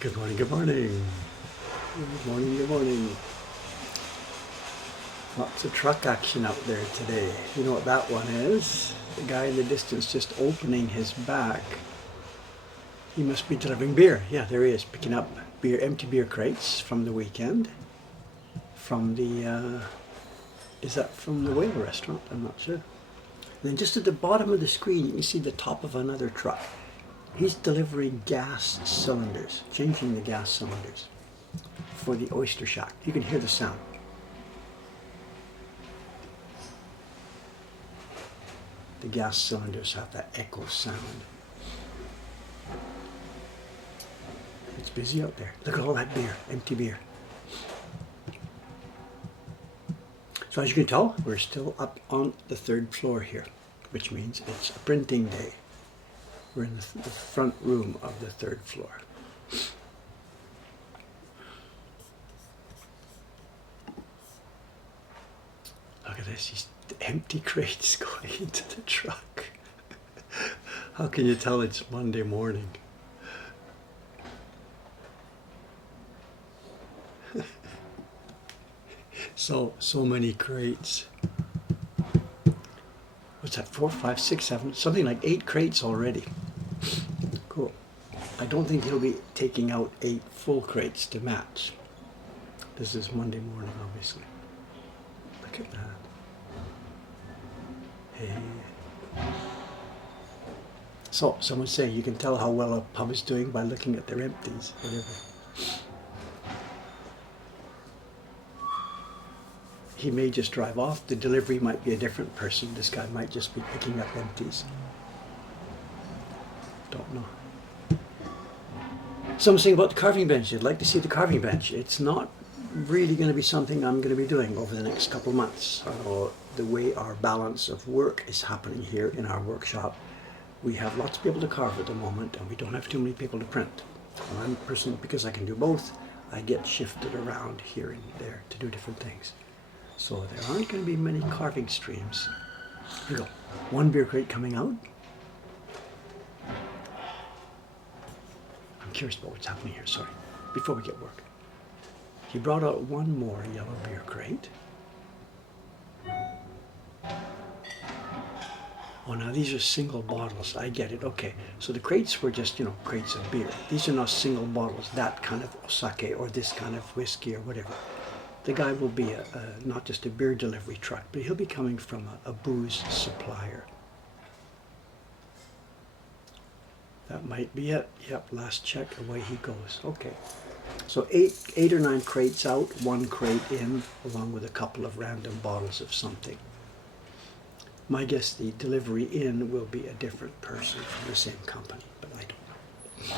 Good morning, good morning. Good morning, good morning. Lots of truck action out there today. You know what that one is? The guy in the distance just opening his back. He must be delivering beer. Yeah, there he is, picking up beer, empty beer crates from the weekend. From the, is that from the whale restaurant? I'm not sure. Then just at the bottom of the screen, you can see the top of another truck. He's delivering gas cylinders, changing the gas cylinders for the oyster shack. You can hear the sound. The gas cylinders have that echo sound. It's busy out there. Look at all that beer, empty beer. So as you can tell, we're still up on the third floor here, which means it's a printing day. We're in the front room of the third floor. Look at this, these empty crates going into the truck. How can you tell it's Monday morning? So many crates. What's that, 4, 5, 6, 7, something like 8 crates already. Cool. I don't think he'll be taking out 8 full crates to match. This is Monday morning, obviously. Look at that. Hey. So, someone say you can tell how well a pub is doing by looking at their empties, whatever. He may just drive off. The delivery might be a different person. This guy might just be picking up empties. Don't know. Someone saying about the carving bench. You'd like to see the carving bench. It's not really going to be something I'm going to be doing over the next couple of months. The way our balance of work is happening here in our workshop, we have lots of people to carve at the moment, and we don't have too many people to print. And I'm personally, because I can do both, I get shifted around here and there to do different things. So there aren't going to be many carving streams. Here we go. One beer crate coming out. I'm curious about what's happening here, sorry, before we get work. He brought out one more yellow beer crate. Oh, now these are single bottles. I get it. Okay. So the crates were just, crates of beer. These are not single bottles, that kind of sake or this kind of whiskey or whatever. The guy will be not just a beer delivery truck, but he'll be coming from a booze supplier. That might be it. Yep, last check, away he goes. Okay. So eight or 9 crates out, 1 crate in, along with a couple of random bottles of something. My guess the delivery in will be a different person from the same company, but I don't know.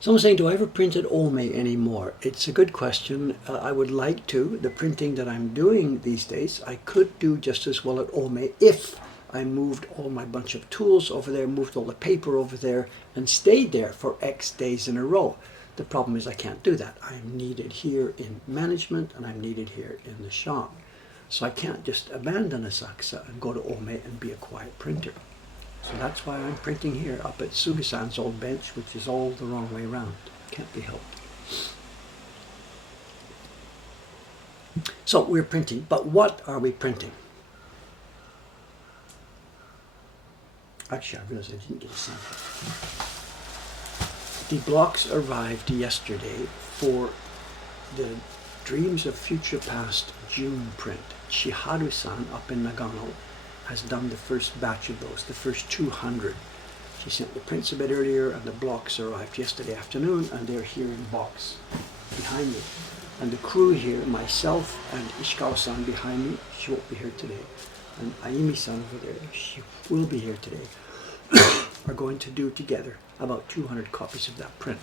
Someone's saying, do I ever print at Olme anymore? It's a good question. I would like to. The printing that I'm doing these days, I could do just as well at Olme if I moved all my bunch of tools over there, moved all the paper over there, and stayed there for X days in a row. The problem is I can't do that. I'm needed here in management, and I'm needed here in the shop. So I can't just abandon Asakusa and go to Olme and be a quiet printer. So that's why I'm printing here up at Sugisan's old bench, which is all the wrong way around. Can't be helped. So we're printing, but what are we printing? Actually, I realized I didn't get a sample. The blocks arrived yesterday for the Dreams of Future Past June print. Chiharu-san up in Nagano has done the first batch of those, the first 200. She sent the prints a bit earlier, and the blocks arrived yesterday afternoon, and they're here in box behind me. And the crew here, myself and Ishikawa-san behind me, she won't be here today, and Ayumi-san over there, she will be here today, are going to do together about 200 copies of that print.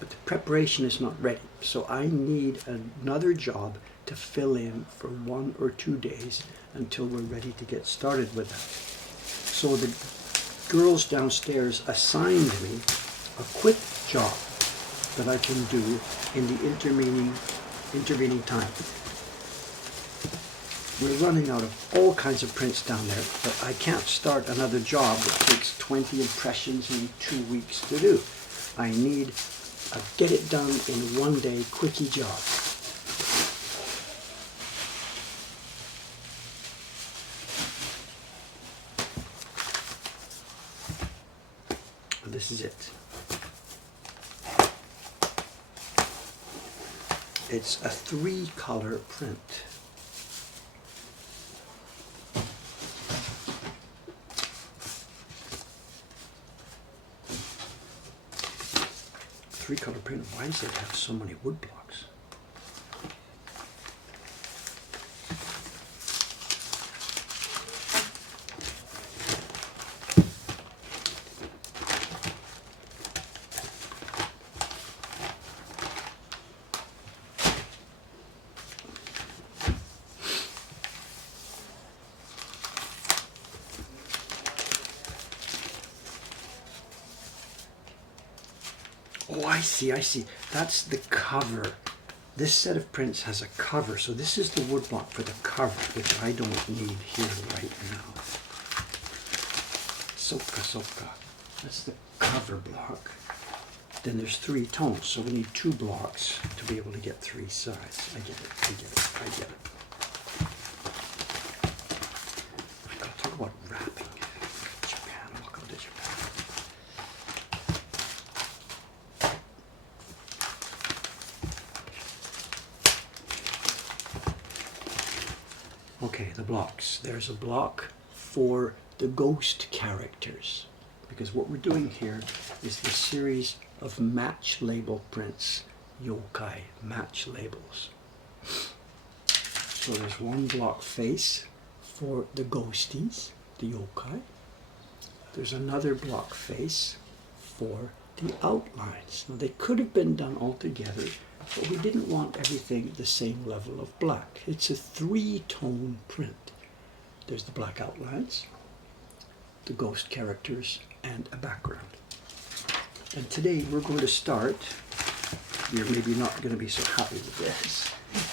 But the preparation is not ready, so I need another job to fill in for 1 or 2 days until we're ready to get started with that. So the girls downstairs assigned me a quick job that I can do in the intervening time. We're running out of all kinds of prints down there, but I can't start another job that takes 20 impressions in 2 weeks to do. I need a get it done in one day quickie job. This is it. It's a 3-color print. Three-color print. Why does it have so many wood blocks? Oh, I see. That's the cover. This set of prints has a cover, so this is the woodblock for the cover, which I don't need here right now. Soka. That's the cover block. Then there's 3 tones, so we need 2 blocks to be able to get 3 sides. I get it. I'll talk about wrapping. Japan, welcome to Japan. Okay, the blocks. There's a block for the ghost characters, because what we're doing here is the series of match label prints, yokai match labels. So there's 1 block face for the ghosties, the yokai. There's another block face for the outlines. Now they could have been done all together, but we didn't want everything the same level of black. It's a 3-tone print. There's the black outlines, the ghost characters, and a background. And today we're going to start, you're maybe not going to be so happy with this,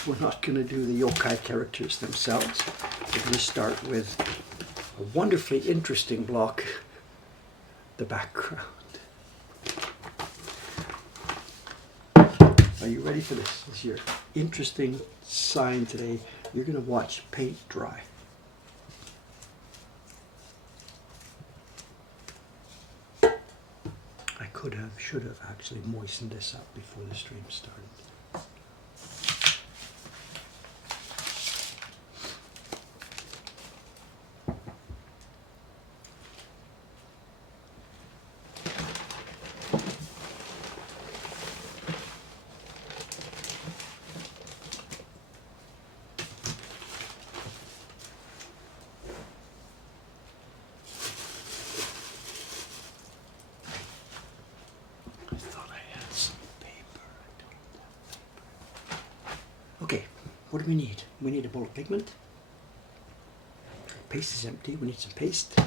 we're not going to do the yokai characters themselves. We're going to start with a wonderfully interesting block, the background. Are you ready for this? This is your interesting sign today. You're going to watch paint dry. I should have actually moistened this up before the stream started. Okay, what do we need? We need a bowl of pigment. Paste is empty, we need some paste.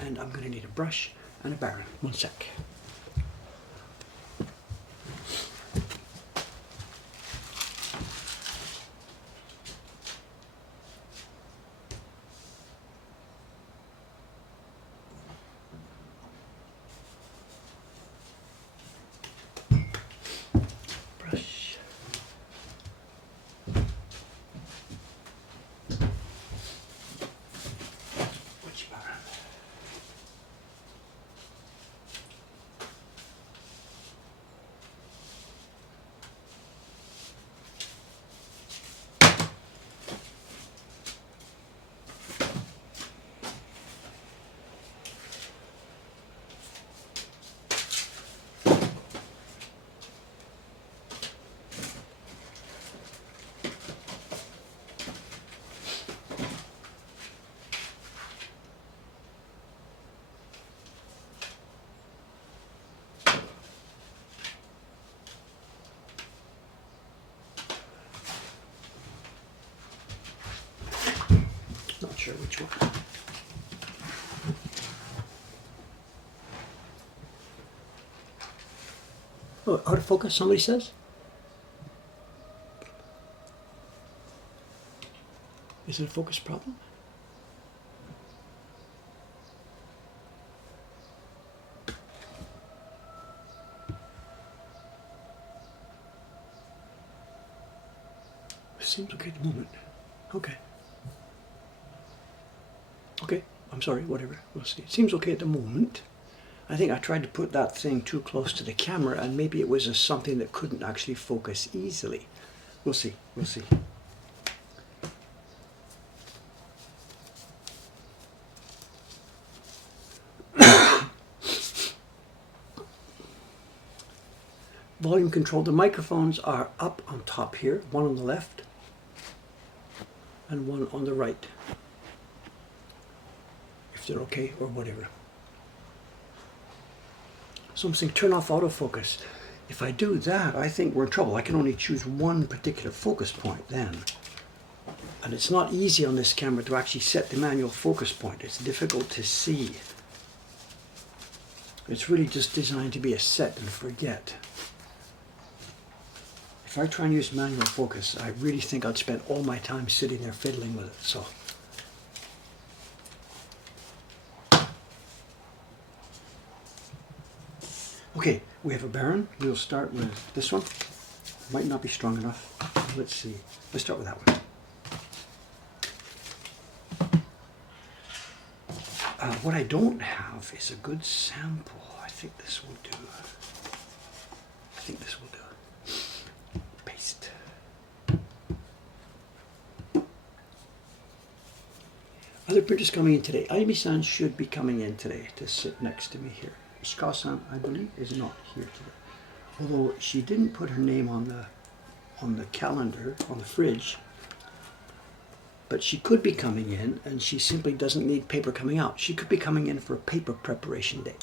And I'm going to need a brush and a baron. 1 sec. Brush. Which baron? Not sure which one. Oh, out of focus, somebody says? Is it a focus problem? Seems okay at the moment. Okay. Okay, I'm sorry, whatever. We'll see. It seems okay at the moment. I think I tried to put that thing too close to the camera, and maybe it was something that couldn't actually focus easily. We'll see. We'll see. Volume control. The microphones are up on top here, one on the left and one on the right, if they're okay or whatever. So I'm saying turn off autofocus. If I do that, I think we're in trouble. I can only choose one particular focus point then. And it's not easy on this camera to actually set the manual focus point. It's difficult to see. It's really just designed to be a set and forget. If I try and use manual focus, I really think I'd spend all my time sitting there fiddling with it. So, okay, we have a Baron. We'll start with this one. Might not be strong enough. Let's see. Let's start with that one. What I don't have is a good sample. I think this will do. I think this will do. Paste. Other printers coming in today. Aimi-san should be coming in today to sit next to me here. Ishikawa-san, I believe, is not here today. Although she didn't put her name on the calendar, on the fridge. But she could be coming in, and she simply doesn't need paper coming out. She could be coming in for a paper preparation day.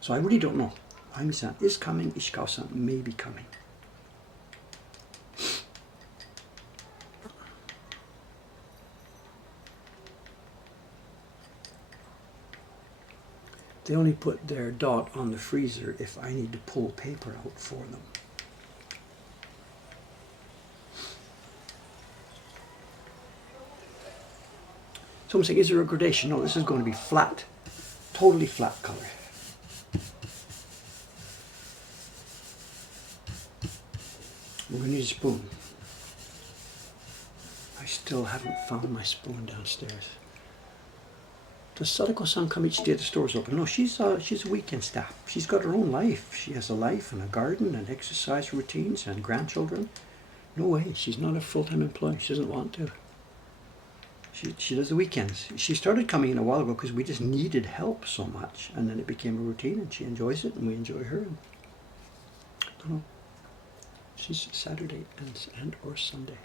So I really don't know. Aimi-san is coming. Ishikawa-san may be coming. They only put their dot on the freezer if I need to pull paper out for them. Someone saying, is there a gradation? No, this is going to be flat, totally flat color. We're going to need a spoon. I still haven't found my spoon downstairs. Does Sadako-san come each day the store's open? No, she's a weekend staff. She's got her own life. She has a life and a garden and exercise routines and grandchildren. No way, she's not a full-time employee. She doesn't want to. She does the weekends. She started coming in a while ago because we just needed help so much, and then it became a routine, and she enjoys it, and we enjoy her. And I don't know. She's Saturday and or Sunday.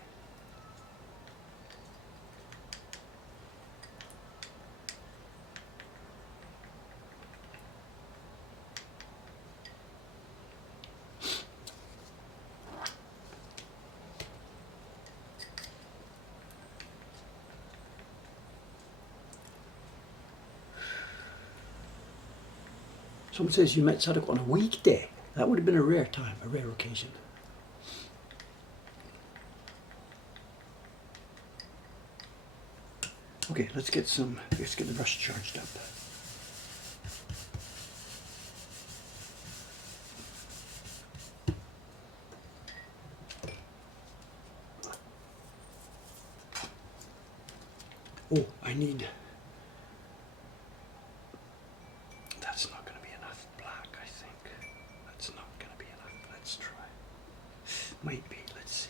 Someone says you met Sadako on a weekday. That would have been a rare time, a rare occasion. Okay, let's get the brush charged up. Oh, I need. That's not going to be enough black, I think. That's not going to be enough. Let's try. Might be. Let's see.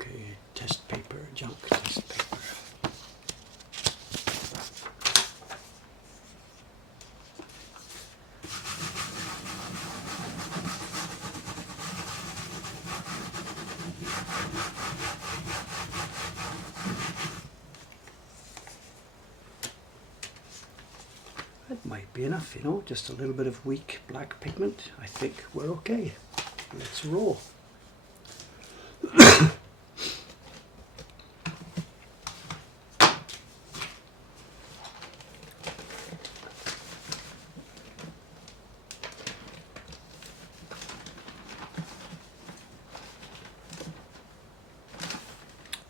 Okay, test paper, junk test paper. That might be enough, you know, just a little bit of weak black pigment. I think we're okay. Let's roll.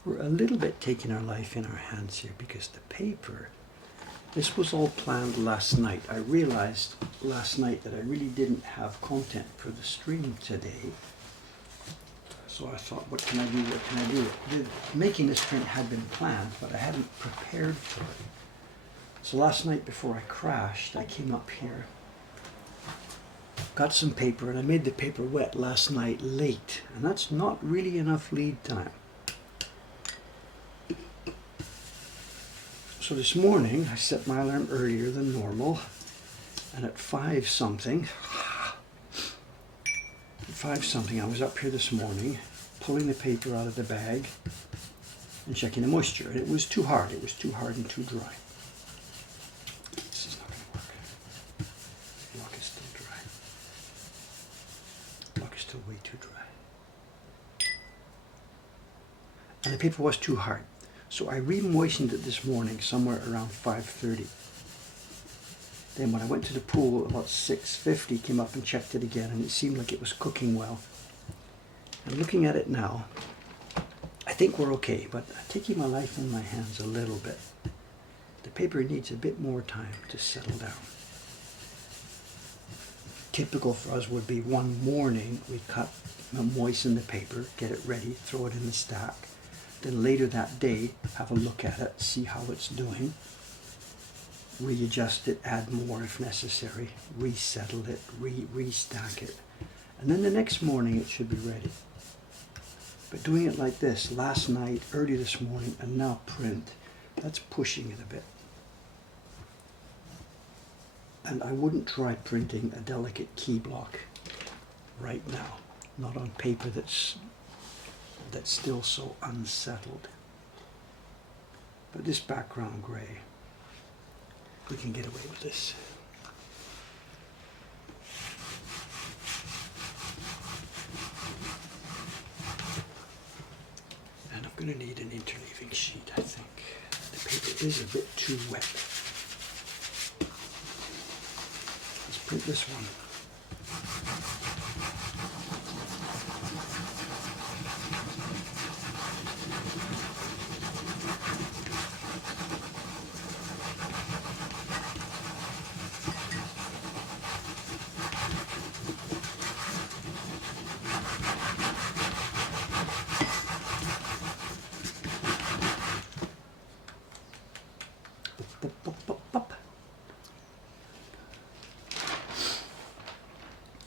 We're a little bit taking our life in our hands here because the paper, this was all planned last night. I realized last night that I really didn't have content for the stream today. So I thought, what can I do, what can I do? Making this print had been planned, but I hadn't prepared for it. So last night before I crashed, I came up here, got some paper, and I made the paper wet last night late. And that's not really enough lead time. So this morning, I set my alarm earlier than normal, and at 5 something, I was up here this morning, pulling the paper out of the bag and checking the moisture. And it was too hard. It was too hard and too dry. This is not going to work. The block is still dry. The block is still way too dry. And the paper was too hard. So I re-moistened it this morning somewhere around 5:30. Then when I went to the pool about 6:50, came up and checked it again, and it seemed like it was cooking well. I'm looking at it now. I think we're okay, but I'm taking my life in my hands a little bit. The paper needs a bit more time to settle down. Typical for us would be one morning we cut, moisten the paper, get it ready, throw it in the stack. Then later that day, have a look at it, see how it's doing, readjust it, add more if necessary, resettle it, restack it. And then the next morning it should be ready. But doing it like this, last night, early this morning, and now print, that's pushing it a bit. And I wouldn't try printing a delicate key block right now, not on paper that's still so unsettled. But this background gray, we can get away with this. And I'm going to need an interleaving sheet, I think. The paper is a bit too wet. Let's print this one.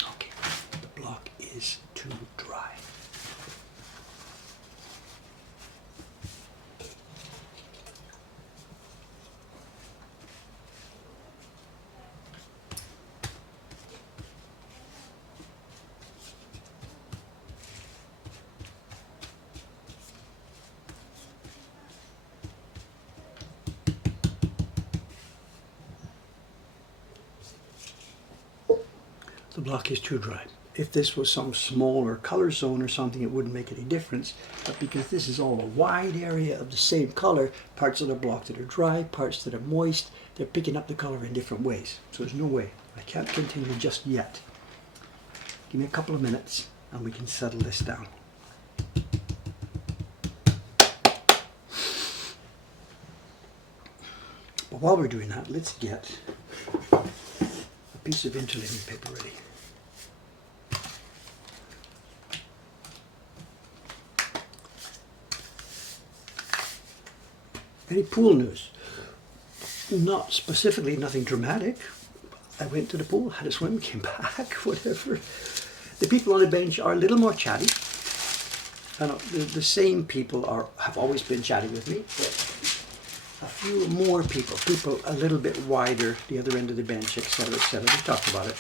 Okay, the block is too dry. The block is too dry. If this was some smaller color zone or something, it wouldn't make any difference. But because this is all a wide area of the same color, parts of the block that are dry, parts that are moist, they're picking up the color in different ways. So there's no way. I can't continue just yet. Give me a couple of minutes and we can settle this down. But while we're doing that, let's get a piece of interleaving paper ready. Any pool news? Not specifically, nothing dramatic. I went to the pool, had a swim, came back, whatever. The people on the bench are a little more chatty. I know the same people have always been chatty with me, but a few more people a little bit wider, the other end of the bench, etc., etc. We talked about it.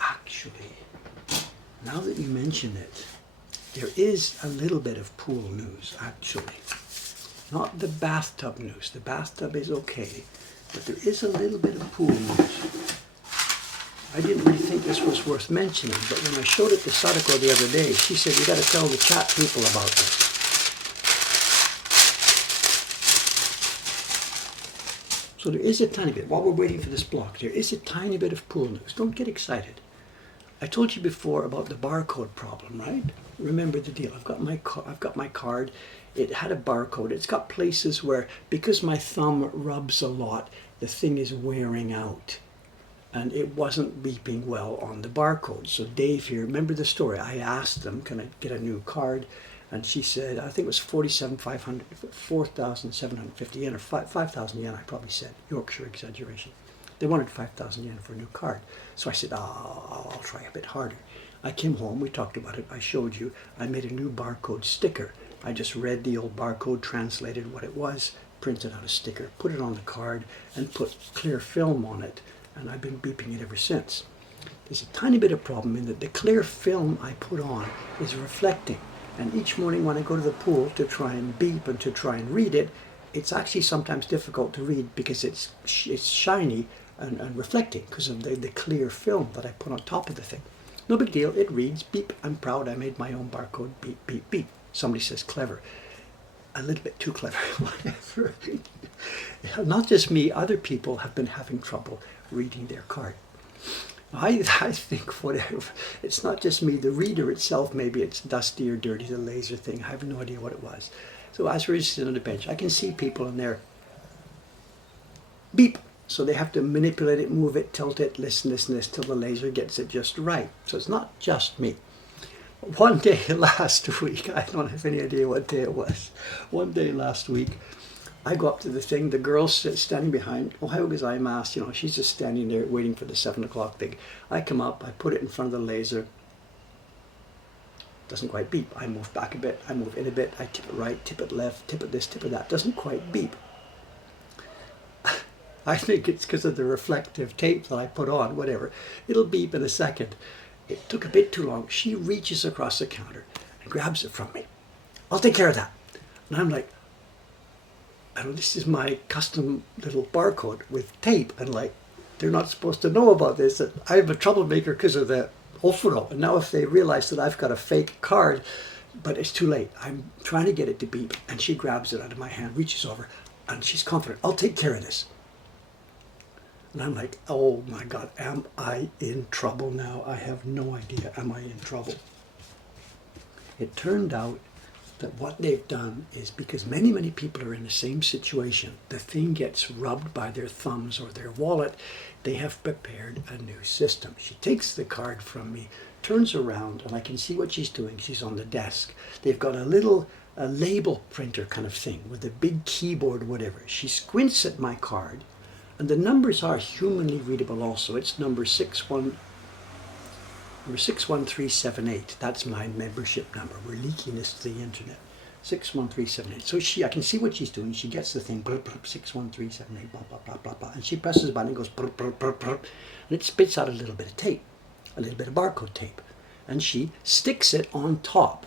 Actually, now that you mention it, there is a little bit of pool news, actually. Not the bathtub news. The bathtub is okay, but there is a little bit of pool news. I didn't really think this was worth mentioning, but when I showed it to Sadako the other day, she said, you got to tell the chat people about this. So there is a tiny bit, while we're waiting for this block, there is a tiny bit of pool news. Don't get excited. I told you before about the barcode problem, right? Remember the deal. I've got my card. It had a barcode. It's got places where, because my thumb rubs a lot, the thing is wearing out. And it wasn't beeping well on the barcode. So Dave here, remember the story? I asked them, can I get a new card? And she said, I think it was 4,750 yen, or 5,000 yen, I probably said. Yorkshire exaggeration. They wanted 5,000 yen for a new card. So I said, I'll try a bit harder. I came home, we talked about it, I showed you, I made a new barcode sticker. I just read the old barcode, translated what it was, printed out a sticker, put it on the card, and put clear film on it. And I've been beeping it ever since. There's a tiny bit of problem in that the clear film I put on is reflecting. And each morning when I go to the pool to try and beep and to try and read it, it's actually sometimes difficult to read because it's shiny and reflecting because of the clear film that I put on top of the thing. No big deal, it reads, beep, I'm proud I made my own barcode, beep, beep, beep. Somebody says clever. A little bit too clever, whatever. Not just me, other people have been having trouble reading their card. I think whatever, it's not just me, the reader itself, maybe it's dusty or dirty, the laser thing, I have no idea what it was. So as we're sitting on the bench, I can see people in there, beep, so they have to manipulate it, move it, tilt it, listen, till the laser gets it just right. So it's not just me. One day last week, I don't have any idea what day it was, one day last week, I go up to the thing, the girl's standing behind, Ohio gozaimasu, you know, she's just standing there waiting for the 7 o'clock thing. I come up, I put it in front of the laser, doesn't quite beep. I move back a bit, I move in a bit, I tip it right, tip it left, tip it this, tip it that, doesn't quite beep. I think it's because of the reflective tape that I put on, whatever. It'll beep in a second. It took a bit too long. She reaches across the counter and grabs it from me. I'll take care of that. And I'm like, oh, this is my custom little barcode with tape. And like, they're not supposed to know about this. That I'm a troublemaker because of the ofuro. And now if they realize that I've got a fake card, but it's too late. I'm trying to get it to beep. And she grabs it out of my hand, reaches over, and she's confident, I'll take care of this. And I'm like, oh my God, am I in trouble now? I have no idea. Am I in trouble? It turned out that what they've done is, because many people are in the same situation, the thing gets rubbed by their thumbs or their wallet, they have prepared a new system. She takes the card from me, turns around, and I can see what she's doing. She's on the desk. They've got a little label printer kind of thing with a big keyboard, whatever. She squints at my card, and the numbers are humanly readable also. It's number 61378. That's my membership number. We're leaking this to the internet. 61378. So I can see what she's doing. She gets the thing, 61378, blah, blah, blah, blah, blah. And she presses a button and goes, and it spits out a little bit of tape, a little bit of barcode tape. And she sticks it on top.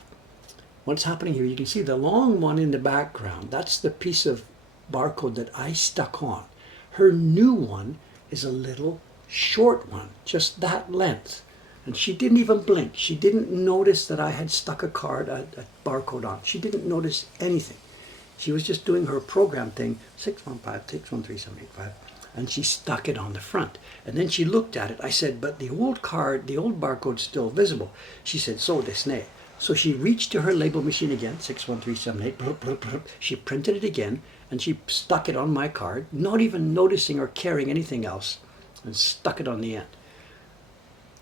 What's happening here, you can see the long one in the background. That's the piece of barcode that I stuck on. Her new one is a little short one, just that length. And she didn't even blink. She didn't notice that I had stuck a barcode on. She didn't notice anything. She was just doing her program thing, 6137885, and she stuck it on the front. And then she looked at it. I said, but the old barcode's still visible. She said, so desu ne. So she reached to her label machine again, 61378, she printed it again, and she stuck it on my card, not even noticing or caring anything else, and stuck it on the end.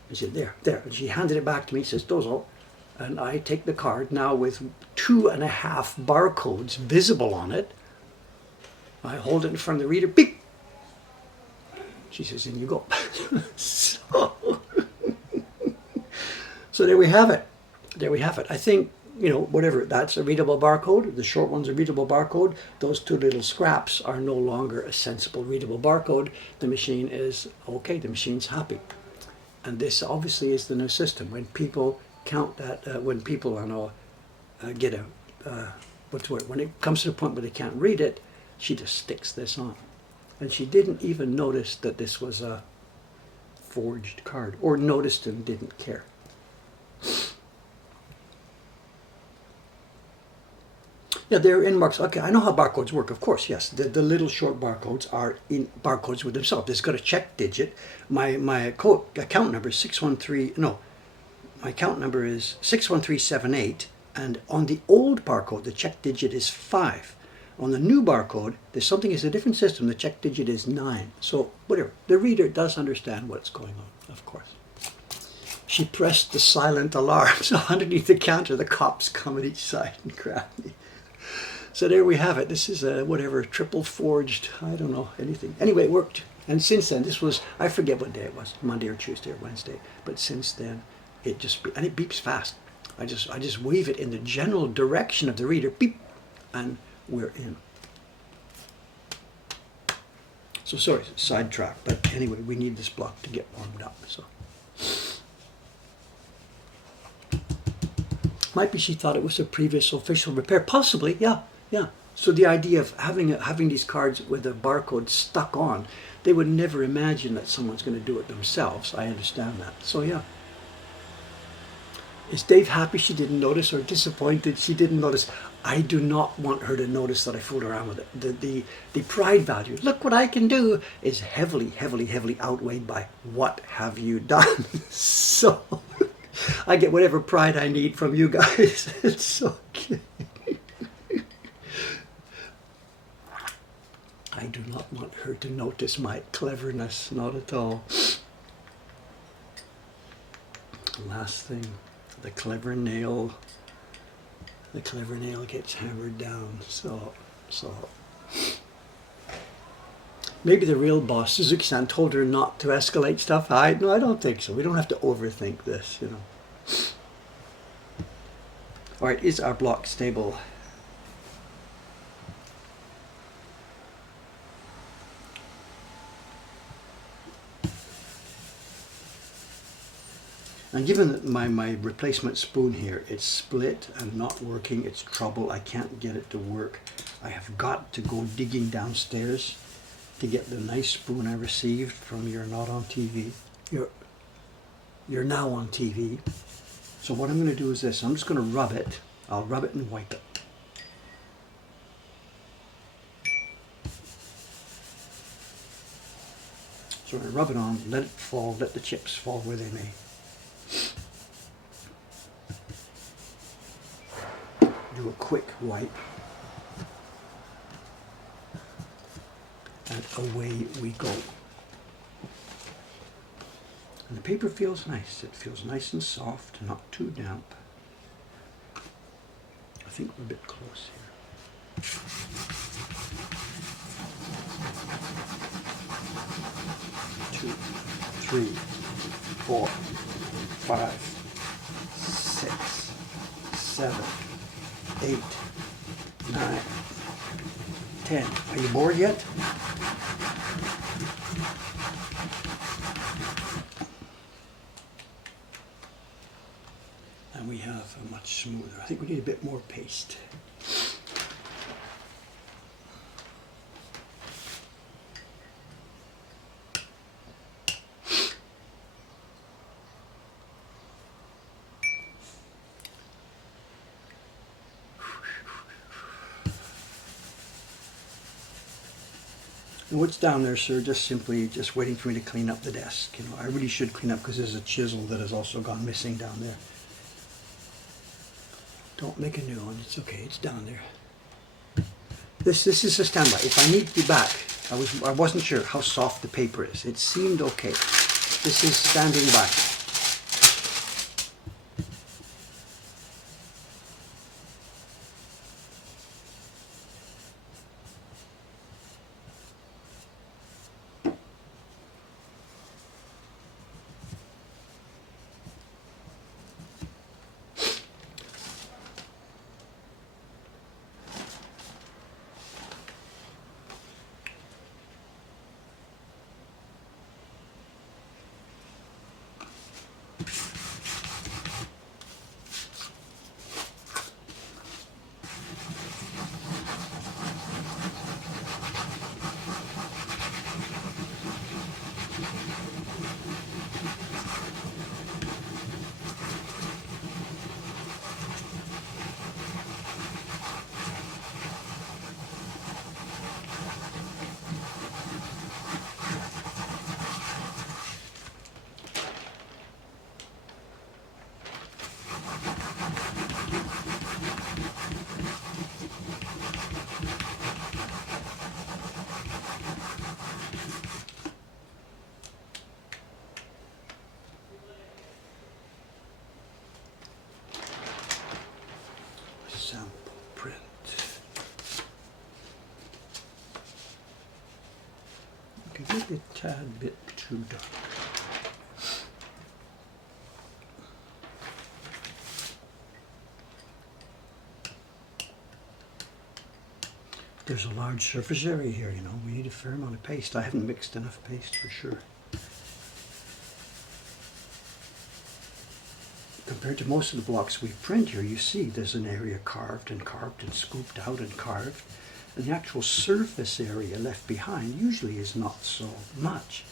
I said, there. And she handed it back to me, says, dozo. And I take the card now with 2.5 barcodes visible on it. I hold it in front of the reader, beep. She says, in you go. So there we have it. I think, whatever, that's a readable barcode. The short one's a readable barcode. Those two little scraps are no longer a sensible readable barcode. The machine is okay. The machine's happy. And this obviously is the new system. When people count that, when people get when it comes to the point where they can't read it, she just sticks this on. And she didn't even notice that this was a forged card, or noticed and didn't care. Yeah, they're in marks. Okay, I know how barcodes work, of course, yes. The little short barcodes are in barcodes with themselves. It's got a check digit. My account number is 613, no, my account number is 61378, and on the old barcode, the check digit is 5. On the new barcode, there's something, it's a different system, the check digit is 9. So, whatever. The reader does understand what's going on, of course. She pressed the silent alarm, so underneath the counter, the cops come at each side and grab me. So there we have it. This is a whatever, triple forged, I don't know, anything. Anyway, it worked. And since then, this was, I forget what day it was, Monday or Tuesday or Wednesday. But since then, it just, and it beeps fast. I just wave it in the general direction of the reader, beep, and we're in. So sorry, sidetrack, but anyway, we need this block to get warmed up. So might be she thought it was a previous official repair. Possibly, yeah, yeah. So the idea of having these cards with a barcode stuck on, they would never imagine that someone's going to do it themselves. I understand that. So yeah. Is Dave happy she didn't notice, or disappointed she didn't notice? I do not want her to notice that I fooled around with it. The pride value, look what I can do, is heavily, heavily, heavily outweighed by what have you done. So I get whatever pride I need from you guys. It's okay. I do not want her to notice my cleverness, not at all. Last thing, the clever nail gets hammered down. So maybe the real boss, Suzuki-san, told her not to escalate stuff. No, I don't think so. We don't have to overthink this, you know. All right, is our block stable? And given that my replacement spoon here, it's split and not working, it's trouble, I can't get it to work. I have got to go digging downstairs to get the nice spoon I received from You're Not on TV. You're Now on TV. So what I'm going to do is this. I'm just going to rub it. I'll rub it and wipe it. So I rub it on, let it fall, let the chips fall where they may. Do a quick wipe, and away we go. And the paper feels nice. It feels nice and soft, not too damp. I think we're a bit close here. 2, 3, 4, 5, 6, 7, 8, 9, 10. Are you bored yet? And we have a much smoother. I think we need a bit more paste. And what's down there, sir, just waiting for me to clean up the desk. You know, I really should clean up because there's a chisel that has also gone missing down there. Don't make a new one. It's okay. It's down there. This is a standby. If I need to be back, I wasn't sure how soft the paper is. It seemed okay. This is standing by. maybe a tad bit too dark. There's a large surface area here, you know. We need a fair amount of paste. I haven't mixed enough paste for sure. Compared to most of the blocks we print here, you see there's an area carved and carved and scooped out and carved. And the actual surface area left behind usually is not so much.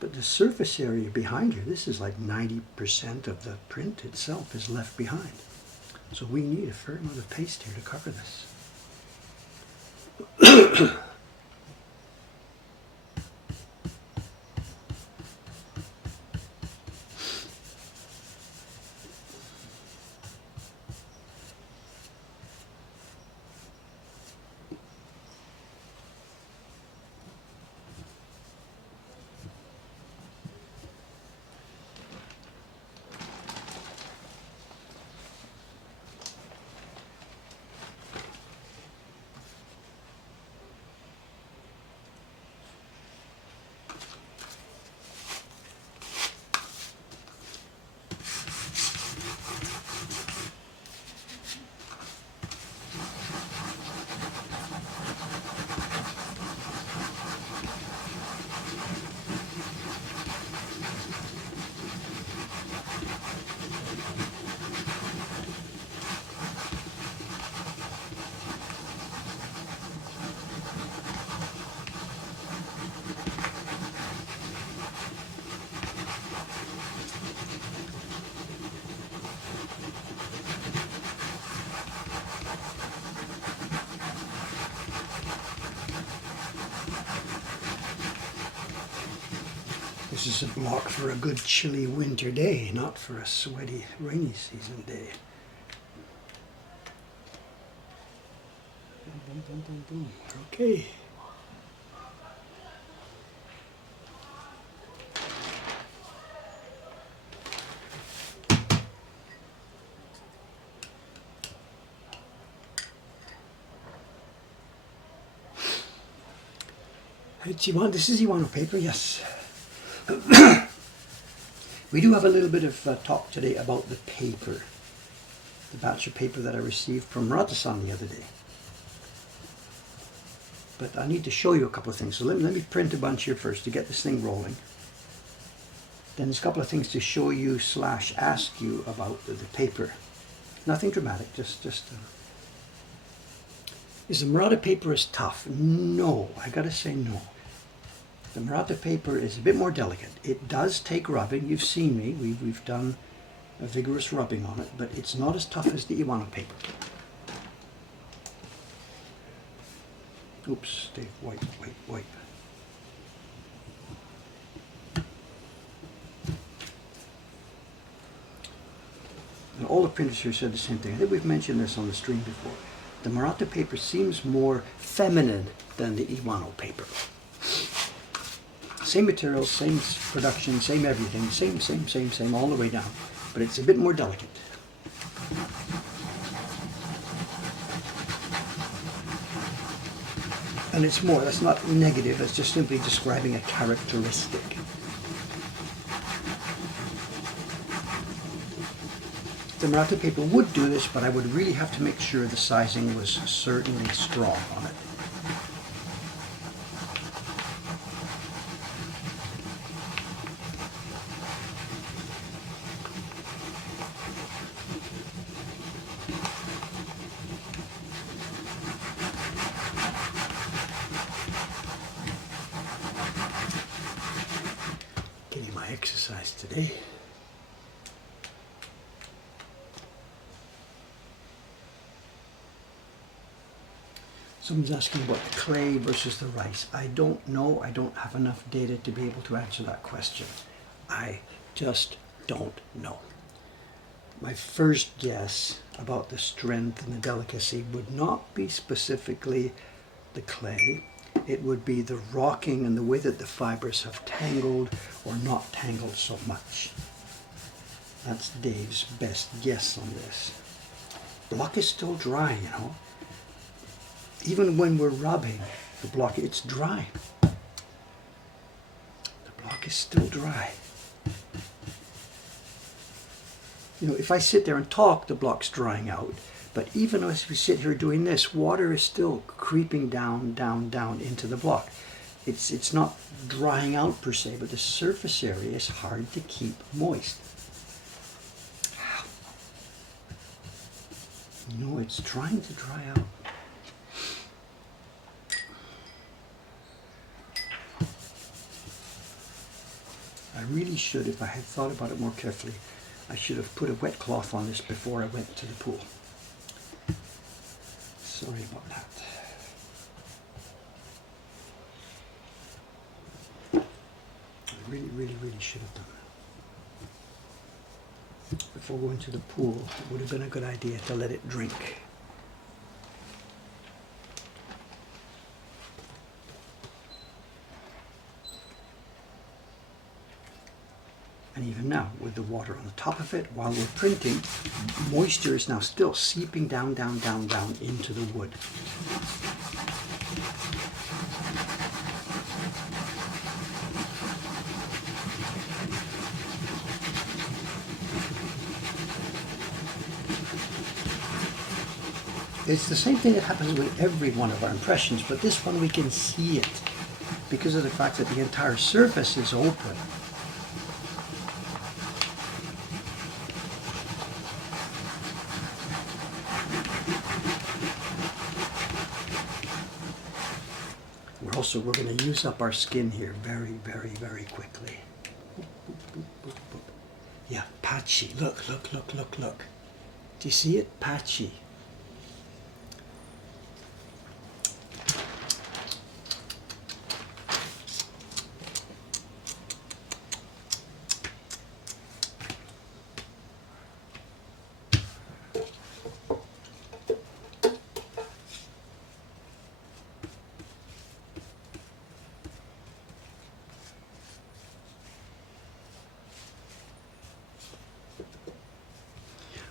But the surface area behind here, this is like 90% of the print itself is left behind. So we need a fair amount of paste here to cover this. This is a block for a good chilly winter day, not for a sweaty rainy season day. Boom, boom, boom, boom, boom. Okay. This is Iwano paper, yes. We do have a little bit of talk today about the paper, the batch of paper that I received from Murata-san the other day. But I need to show you a couple of things. So let me print a bunch here first to get this thing rolling. Then there's a couple of things to show you / ask you about the paper. Nothing dramatic, just is the Murata paper as tough? No, I gotta say no. The Murata paper is a bit more delicate. It does take rubbing. You've seen me. We've done a vigorous rubbing on it, but it's not as tough as the Iwano paper. Oops, Dave, wipe. And all the printers here said the same thing. I think we've mentioned this on the stream before. The Murata paper seems more feminine than the Iwano paper. Same materials, same production, same everything, same all the way down. But it's a bit more delicate. And it's more, that's not negative, that's just simply describing a characteristic. The Murata paper would do this, but I would really have to make sure the sizing was certainly strong on it. Getting my exercise today. Someone's asking about the clay versus the rice. I don't know. I don't have enough data to be able to answer that question. I just don't know. My first guess about the strength and the delicacy would not be specifically the clay. It would be the rocking and the way that the fibers have tangled or not tangled so much. That's Dave's best guess on this. Block is still dry, you know. Even when we're rubbing the block, it's dry. is still dry. You know, if I sit there and talk, the block's drying out. But even as we sit here doing this, water is still creeping down, down, down into the block. It's not drying out per se, but the surface area is hard to keep moist. No, it's trying to dry out. I really should, if I had thought about it more carefully, I should have put a wet cloth on this before I went to the pool. Sorry about that. I really, really, really should have done that. Before going to the pool, it would have been a good idea to let it drink. And even now, with the water on the top of it, while we're printing, moisture is now still seeping down, down, down, down into the wood. It's the same thing that happens with every one of our impressions, but this one we can see it because of the fact that the entire surface is open. We're going to use up our skin here very, very, very quickly. Yeah, patchy. Look, look, look, look, look. Do you see it? Patchy.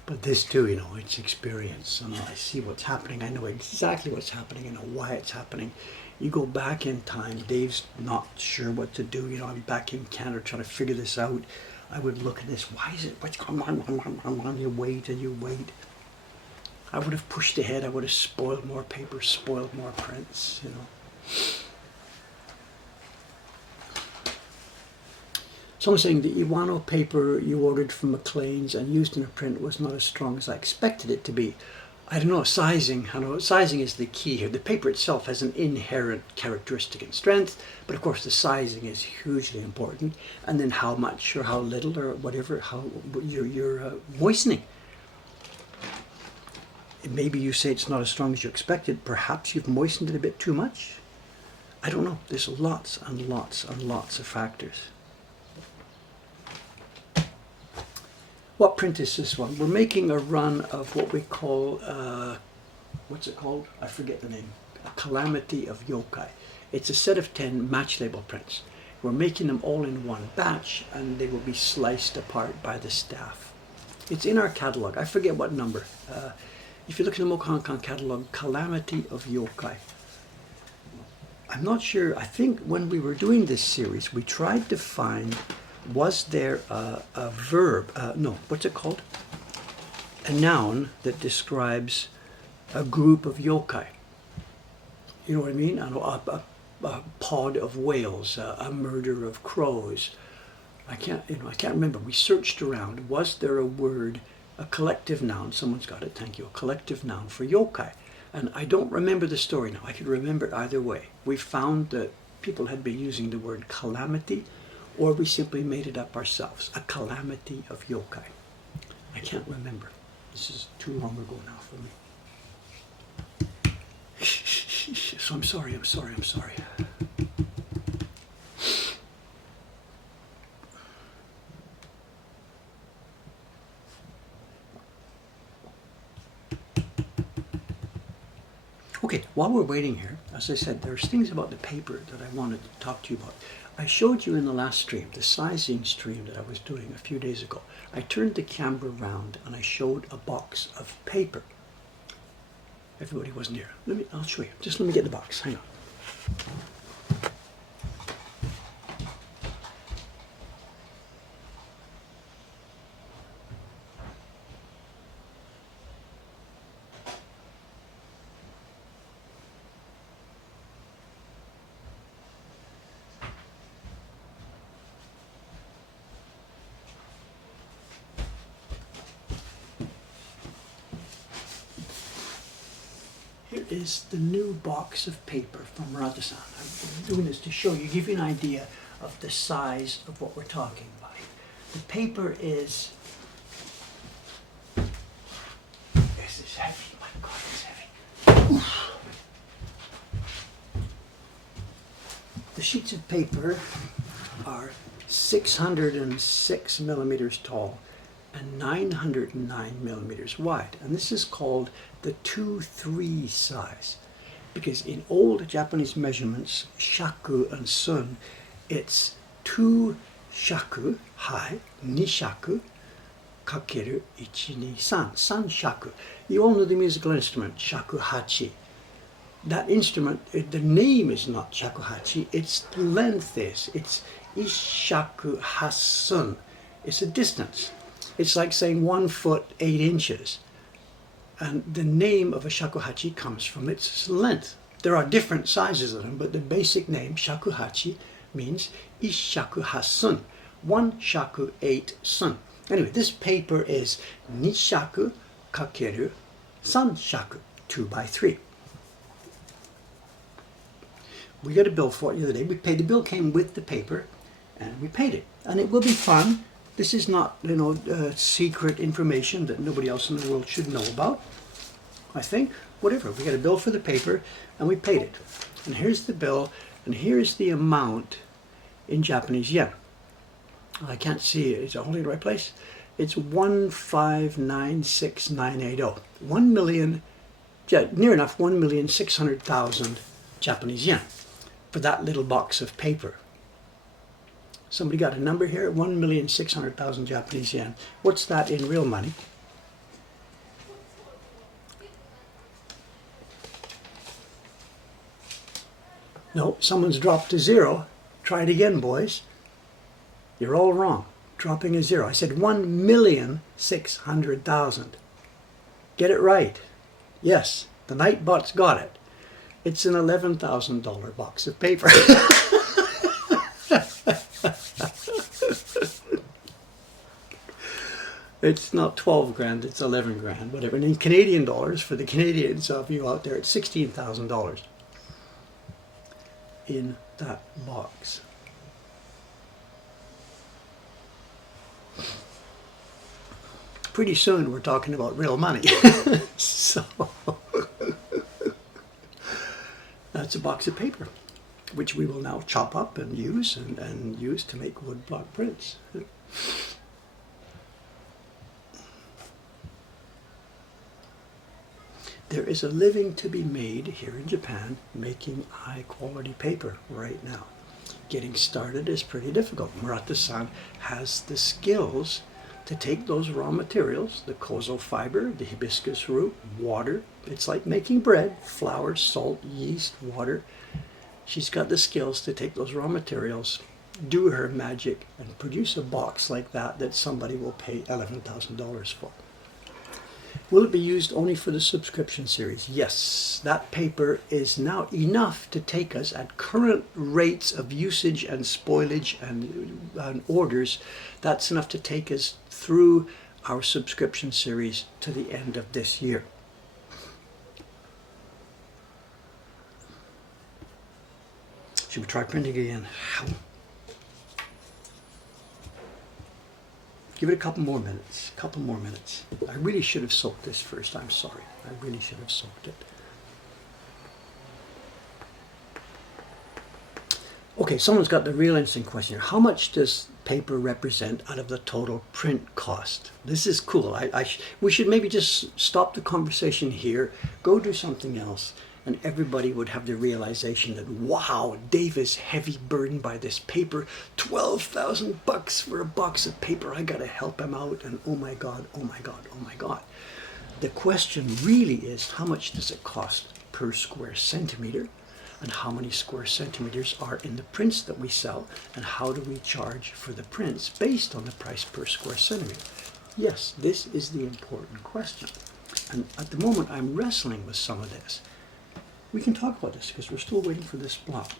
But this too, you know, it's experience. And I see what's happening. I know exactly what's happening. I know why it's happening. You go back in time. Dave's not sure what to do. You know, I'm back in Canada trying to figure this out. I would look at this. Why is it? What's going on? You wait and you wait. I would have pushed ahead. I would have spoiled more paper, spoiled more prints, you know. Someone saying the Iwano paper you ordered from Maclean's and used in a print was not as strong as I expected it to be. I don't know, sizing. I know sizing is the key here. The paper itself has an inherent characteristic and strength, but of course the sizing is hugely important. And then how much or how little or whatever, how you're moistening. Maybe you say it's not as strong as you expected. Perhaps you've moistened it a bit too much. I don't know. There's lots and lots and lots of factors. What print is this one? We're making a run of what we call, what's it called? I forget the name. A Calamity of Yokai. It's a set of 10 match label prints. We're making them all in one batch and they will be sliced apart by the staff. It's in our catalog. I forget what number. If you look in the Mokuhankan catalog, Calamity of Yokai. I'm not sure. I think when we were doing this series, we tried to find, was there a verb, no, what's it called? A noun that describes a group of yokai. You know what I mean? A pod of whales, a murder of crows. I can't remember. We searched around. Was there a word, a collective noun? Someone's got it. Thank you. A collective noun for yokai. And I don't remember the story now. I could remember it either way. We found that people had been using the word calamity, or we simply made it up ourselves. A calamity of yokai. I can't remember. This is too long ago now for me. So I'm sorry. Okay, while we're waiting here, as I said, there's things about the paper that I wanted to talk to you about. I showed you in the last stream, the sizing stream that I was doing a few days ago. I turned the camera around and I showed a box of paper. Everybody wasn't here. I'll show you. Just let me get the box. Hang on. here is the new box of paper from Murata-san. I'm doing this to show you, give you an idea of the size of what we're talking about. The paper is, this is heavy, my God, it's heavy. Oof. The sheets of paper are 606 millimeters tall and 909 millimeters wide. And this is called the 2-3 size. Because in old Japanese measurements, shaku and sun, it's 2 shaku high, 2 shaku, kakeru 1, 2, 3 shaku. You all know the musical instrument, shakuhachi. That instrument, the name is not shakuhachi, its length is. It's ishaku hasun. It's a distance. It's like saying 1 foot 8 inches. And the name of a shakuhachi comes from its length. There are different sizes of them, but the basic name, shakuhachi, means ishaku hasun. 1 shaku 8 sun. Anyway, this paper is 2 shaku kakeru 3 shaku, 2 by 3. We got a bill for it the other day. We paid. The bill came with the paper, and we paid it. And it will be fun. This is not, secret information that nobody else in the world should know about. I think, whatever. We got a bill for the paper, and we paid it. And here's the bill, and here's the amount in Japanese yen. I can't see it. Is it holding in the right place? It's 1596980. 1 million, yeah, near enough 1,600,000 Japanese yen for that little box of paper. Somebody got a number here, 1,600,000 Japanese yen. What's that in real money? No, someone's dropped a 0. Try it again, boys. You're all wrong. Dropping a 0. I said 1,600,000. Get it right. Yes, the Nightbot's got it. It's an $11,000 box of paper. It's not 12 grand, it's 11 grand, whatever. And in Canadian dollars, for the Canadians of you out there, it's $16,000 in that box. Pretty soon we're talking about real money. So that's a box of paper, which we will now chop up and use and use to make woodblock prints. There is a living to be made here in Japan making high quality paper right now. Getting started is pretty difficult. Murata-san has the skills to take those raw materials, the kozo fiber, the hibiscus root, water. It's like making bread, flour, salt, yeast, water. She's got the skills to take those raw materials, do her magic, and produce a box like that somebody will pay $11,000 for. Will it be used only for the subscription series? Yes, that paper is now enough to take us at current rates of usage and spoilage and orders. That's enough to take us through our subscription series to the end of this year. Should we try printing again? Give it a couple more minutes. I really should have soaked this first. I'm sorry. I really should have soaked it. Okay, someone's got the real interesting question. How much does paper represent out of the total print cost? This is cool. We should maybe just stop the conversation here, go do something else, and everybody would have the realization that, wow, Dave is heavy burdened by this paper. $12,000 for a box of paper. I gotta help him out. And oh my God, oh my God, oh my God. The question really is, how much does it cost per square centimeter? And how many square centimeters are in the prints that we sell? And how do we charge for the prints based on the price per square centimeter? Yes, this is the important question. And at the moment, I'm wrestling with some of this. We can talk about this because we're still waiting for this block.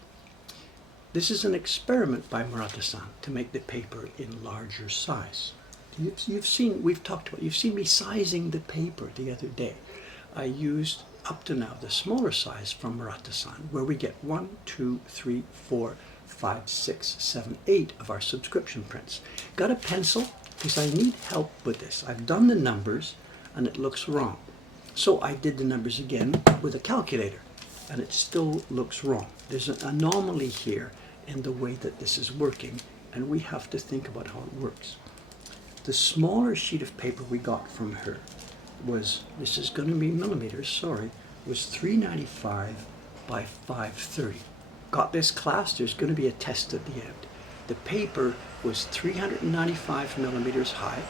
This is an experiment by Murata-san to make the paper in larger size. You've seen, we've talked about, you've seen me sizing the paper the other day. I used up to now the smaller size from Murata-san, where we get 1, 2, 3, 4, 5, 6, 7, 8 of our subscription prints. Got a pencil? Because I need help with this. I've done the numbers and it looks wrong. So I did the numbers again with a calculator and it still looks wrong. There's an anomaly here in the way that this is working, and we have to think about how it works. The smaller sheet of paper we got from her was, this is going to be millimeters, sorry, was 395 by 530. Got this, class? There's going to be a test at the end. The paper was 395 millimeters high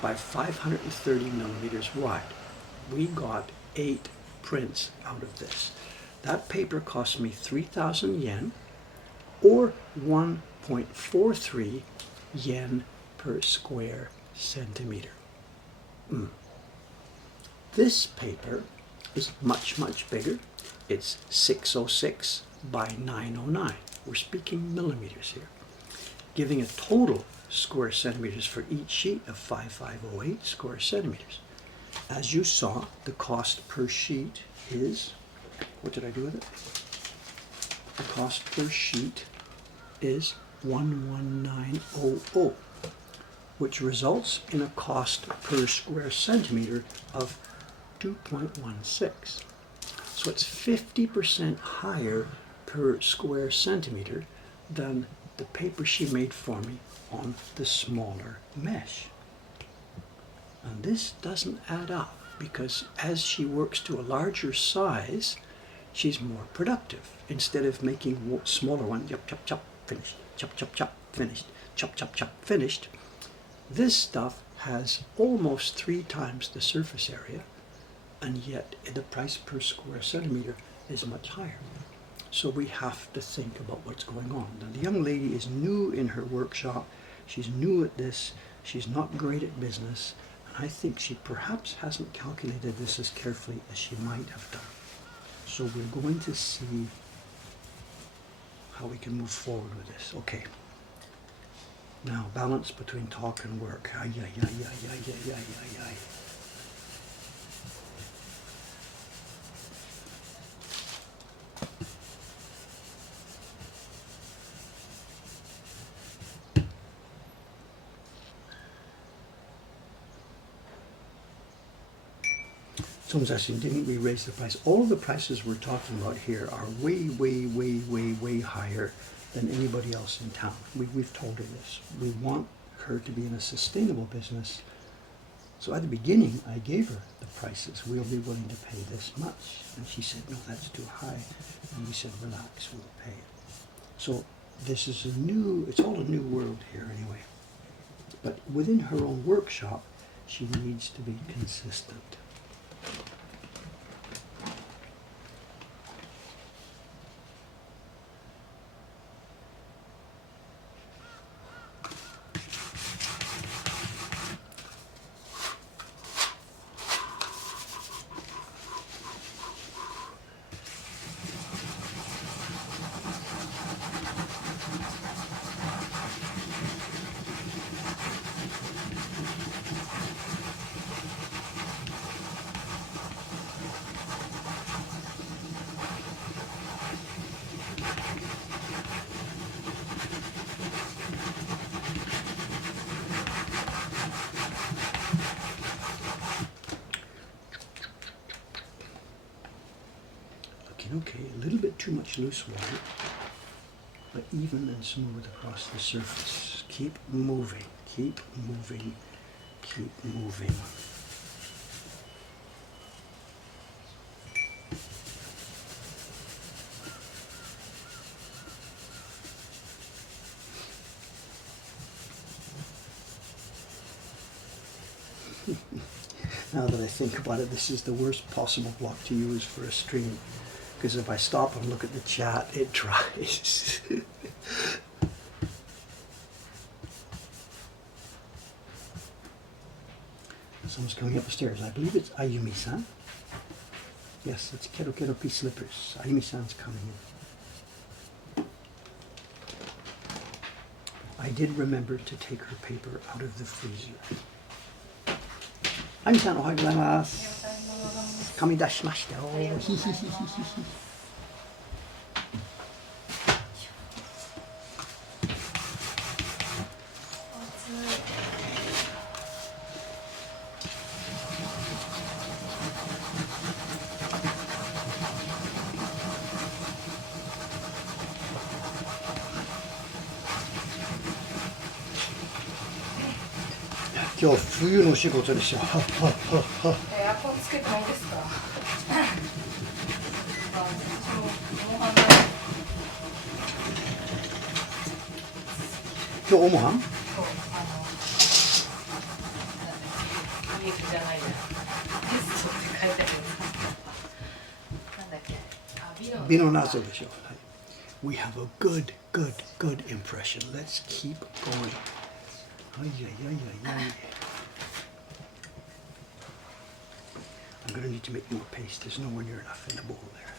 by 530 millimeters wide. We got 8 prints out of this. That paper cost me 3,000 yen, or 1.43 yen per square centimeter. This paper is much, much bigger. It's 606 by 909. We're speaking millimeters here, giving a total square centimeters for each sheet of 5508 square centimeters. As you saw, the cost per sheet is, what did I do with it? The cost per sheet is 11900, which results in a cost per square centimeter of 2.16. So it's 50% higher per square centimeter than the paper she made for me on the smaller mesh. And this doesn't add up, because as she works to a larger size, she's more productive. Instead of making smaller ones, chop, chop, chop, finished, chop, chop, chop, finished, chop, chop, chop, finished, this stuff has almost 3 times the surface area, and yet the price per square centimeter is much higher. So we have to think about what's going on. Now, the young lady is new in her workshop. She's new at this. She's not great at business. And I think she perhaps hasn't calculated this as carefully as she might have done. So we're going to see how we can move forward with this. Okay. Now, balance between talk and work. Ay, ay, ay, ay, ay, ay, ay, ay, ay. Someone's asking, didn't we raise the price? All of the prices we're talking about here are way, way, way, way, way higher than anybody else in town. We've told her this. We want her to be in a sustainable business. So at the beginning, I gave her the prices. We'll be willing to pay this much. And she said, no, that's too high. And we said, relax, we'll pay it. So this is it's all a new world here anyway. But within her own workshop, she needs to be consistent. Okay, a little bit too much loose water, but even and smooth across the surface. Keep moving, keep moving, keep moving. Now that I think about it, this is the worst possible block to use for a stream. Because if I stop and look at the chat, it dries. Someone's coming up the stairs. I believe it's Ayumi-san. Yes, it's Kero Kero P Slippers. Ayumi-san's coming in. I did remember to take her paper out of the freezer. Ayumi-san, おはようございます。紙出しましたよ。ひひひひひ。今日冬の仕事ですよ。はっはっはっは。エアコンつけてないんですか？今日おもはん？そうリーフじゃないや。テストって書いてある。なんだっけ？美の謎でしょ。はい。We have a good impression. Let's keep going. はいやいやいやいや。I'm going to need to make more paste. There's nowhere near enough in the bowl there.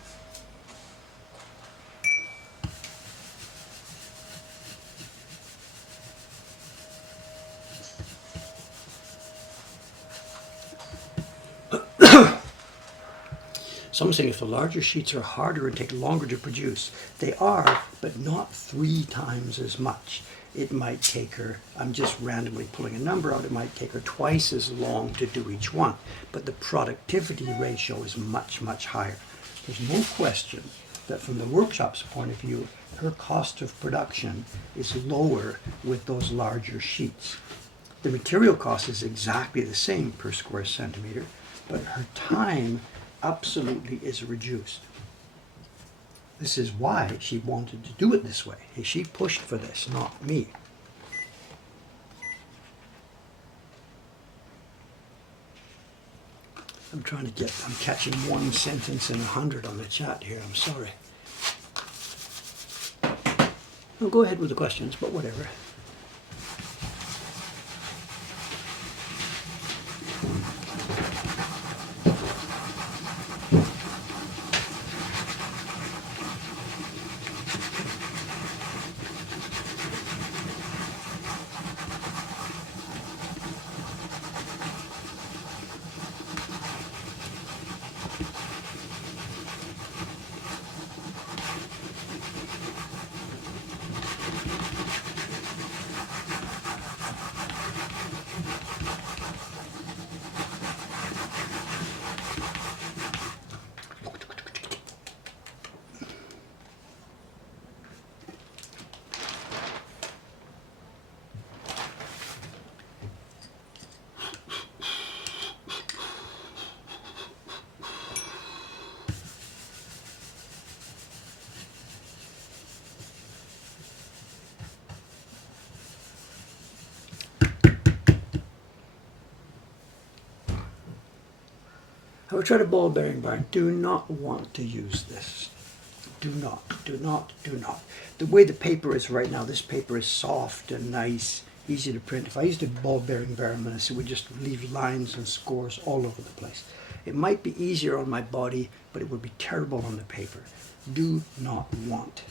Some saying if the larger sheets are harder and take longer to produce. They are, but not 3 times as much. It might take her, I'm just randomly pulling a number out, it might take her twice as long to do each one. But the productivity ratio is much, much higher. There's no question that from the workshop's point of view, her cost of production is lower with those larger sheets. The material cost is exactly the same per square centimeter, but her time absolutely is reduced. This is why she wanted to do it this way. She pushed for this, not me. I'm catching one sentence in 100 on the chat here. I'm sorry. I'll go ahead with the questions, but whatever. I would try a ball bearing barn. Do not want to use this. Do not. The way the paper is right now, this paper is soft and nice, easy to print. If I used a ball bearing barrenness, it would just leave lines and scores all over the place. It might be easier on my body, but it would be terrible on the paper. Do not want.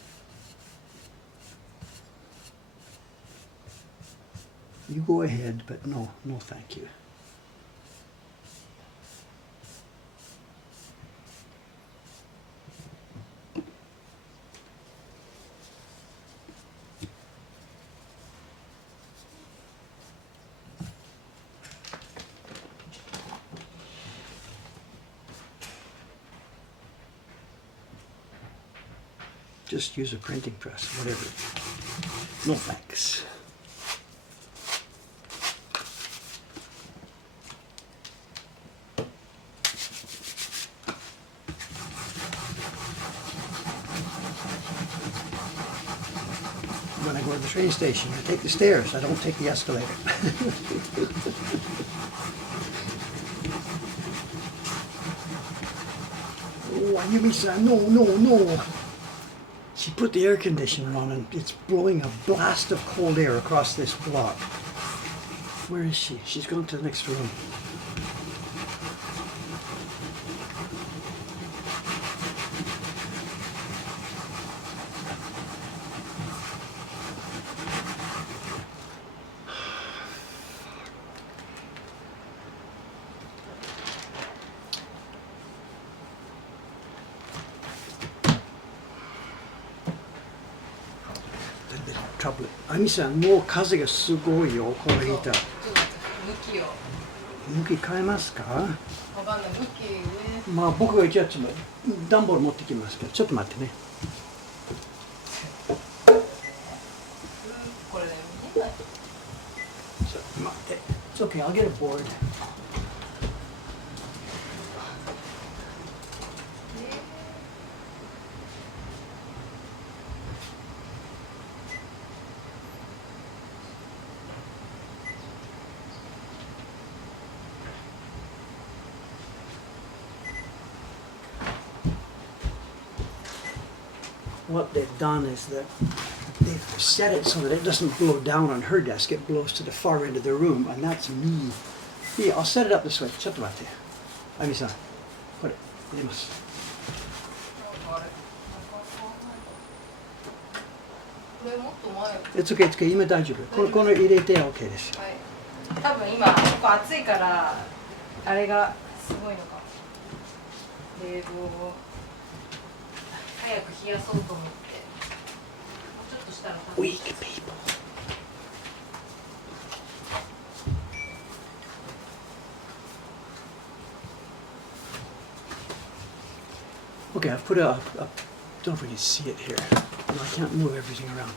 You go ahead, but no thank you. Just use a printing press, whatever. No thanks. When I go to the train station, I take the stairs. I don't take the escalator. Oh, Yumi-san, no. She put the air conditioner on and it's blowing a blast of cold air across this block. Where is she? She's gone to the next room. trouble. アミさん、もう風がすごいよ、このヒーター。ちょっと待って向きを向き変えますか？わかんない向きね。まあ僕が一応ちょっと段ボール持ってきますけど、ちょっと待ってね。これだよね。ちょっと待って。It's okay, I'll get a board. What they've done is that they've set it so that it doesn't blow down on her desk, it blows to the far end of the room, and that's me. Yeah, I'll set it up this way. ちょっと待って。アミさん、これ入れます。あれこれもっと前。It's okay, it's okay. 今大丈夫。この入れて OK です。はい。多分今ここ暑いからあれがすごいのか。冷房を早く冷やそうと思って。もうちょっとしたら多分。Weak people. Okay, I've put it up. Don't know if we can see it here. No, I can't move everything around.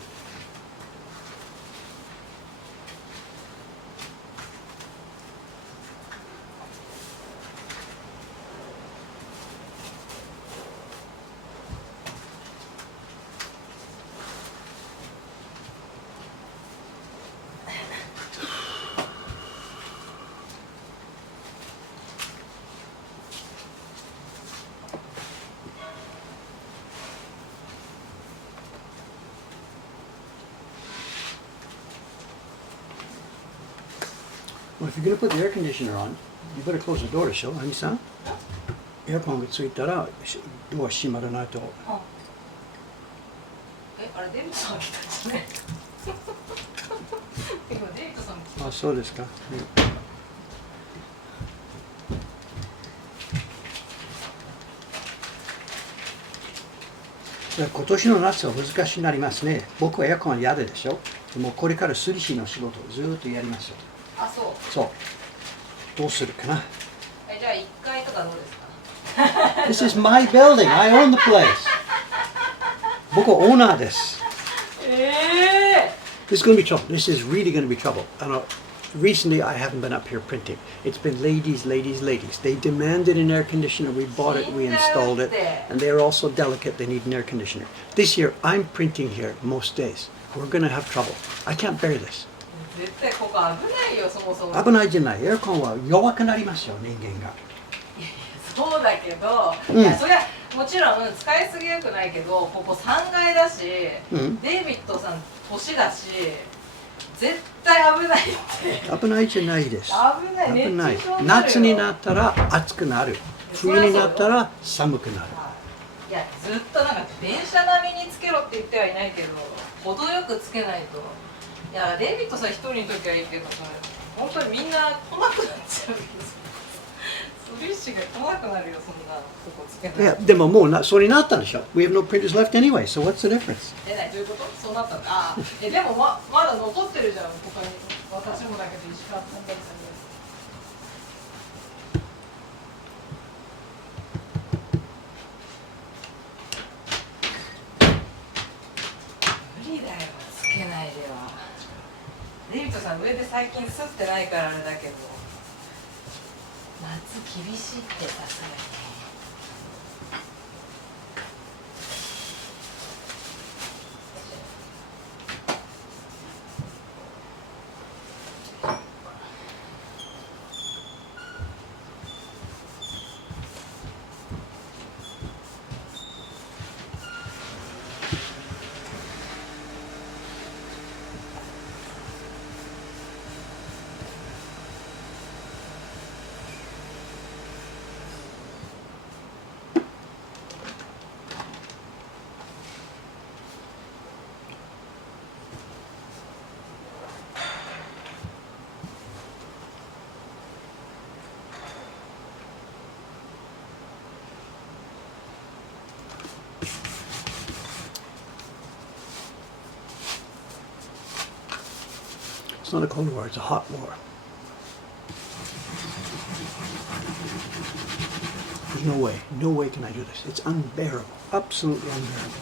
Well, if you're going to put the air conditioner on, you better close the door でしょ、アニさん。エアコンがついたらドア閉まらないと。あれデビッドさん来たんですね。今デビッドさん来た。あ、そうですか。今年の夏は難しくなりますね。僕はエアコン嫌でしょ。もうこれから水利の仕事をずっとやりますよ。あ、そう。そう。どうするかな。じゃあ1階とかどうですか。This is my building. I own the place. 僕はオーナーです。This is going to be trouble. This is really going to be trouble. Recently, I haven't been up here printing. It's been ladies, ladies, ladies. They demanded an air conditioner. We bought it, we installed it, and they are also delicate. They need an air conditioner. This year, I'm printing here most days. We're going to have trouble. I can't bear this. 絶対ここ危ないよ、そもそも。危ないじゃない。エアコンは弱くなりますよ、人間が。そうだけど、いやそれはもちろん使いすぎよくないけど、ここ3階だし、デイビッドさん年だし、絶対危ないって。危ないじゃないです。危ない。危ない。夏になったら暑くなる。冬になったら寒くなる。いや、ずっとなんか電車並みにつけろって言ってはいないけど、程よくつけないと。いや、デイビッドさん一人の時はいいけどさ、本当にみんな来なくなっちゃうけど。ソリッシが来なくなるよ、そんなここつけない。いや、でももうそれになったんでしょ。We have no printers left anyway, so what's the difference? どういうこと？そうなったんだ。ああ、でもまだ残ってるじゃん、他に。私もだけど石川さんだったり。無理だよ、つけないでは。デイビッドさん上で最近吸ってないからあれだけど、夏厳しいってさすがに。It's not a cold war, it's a hot war. There's no way can I do this. It's unbearable, absolutely unbearable.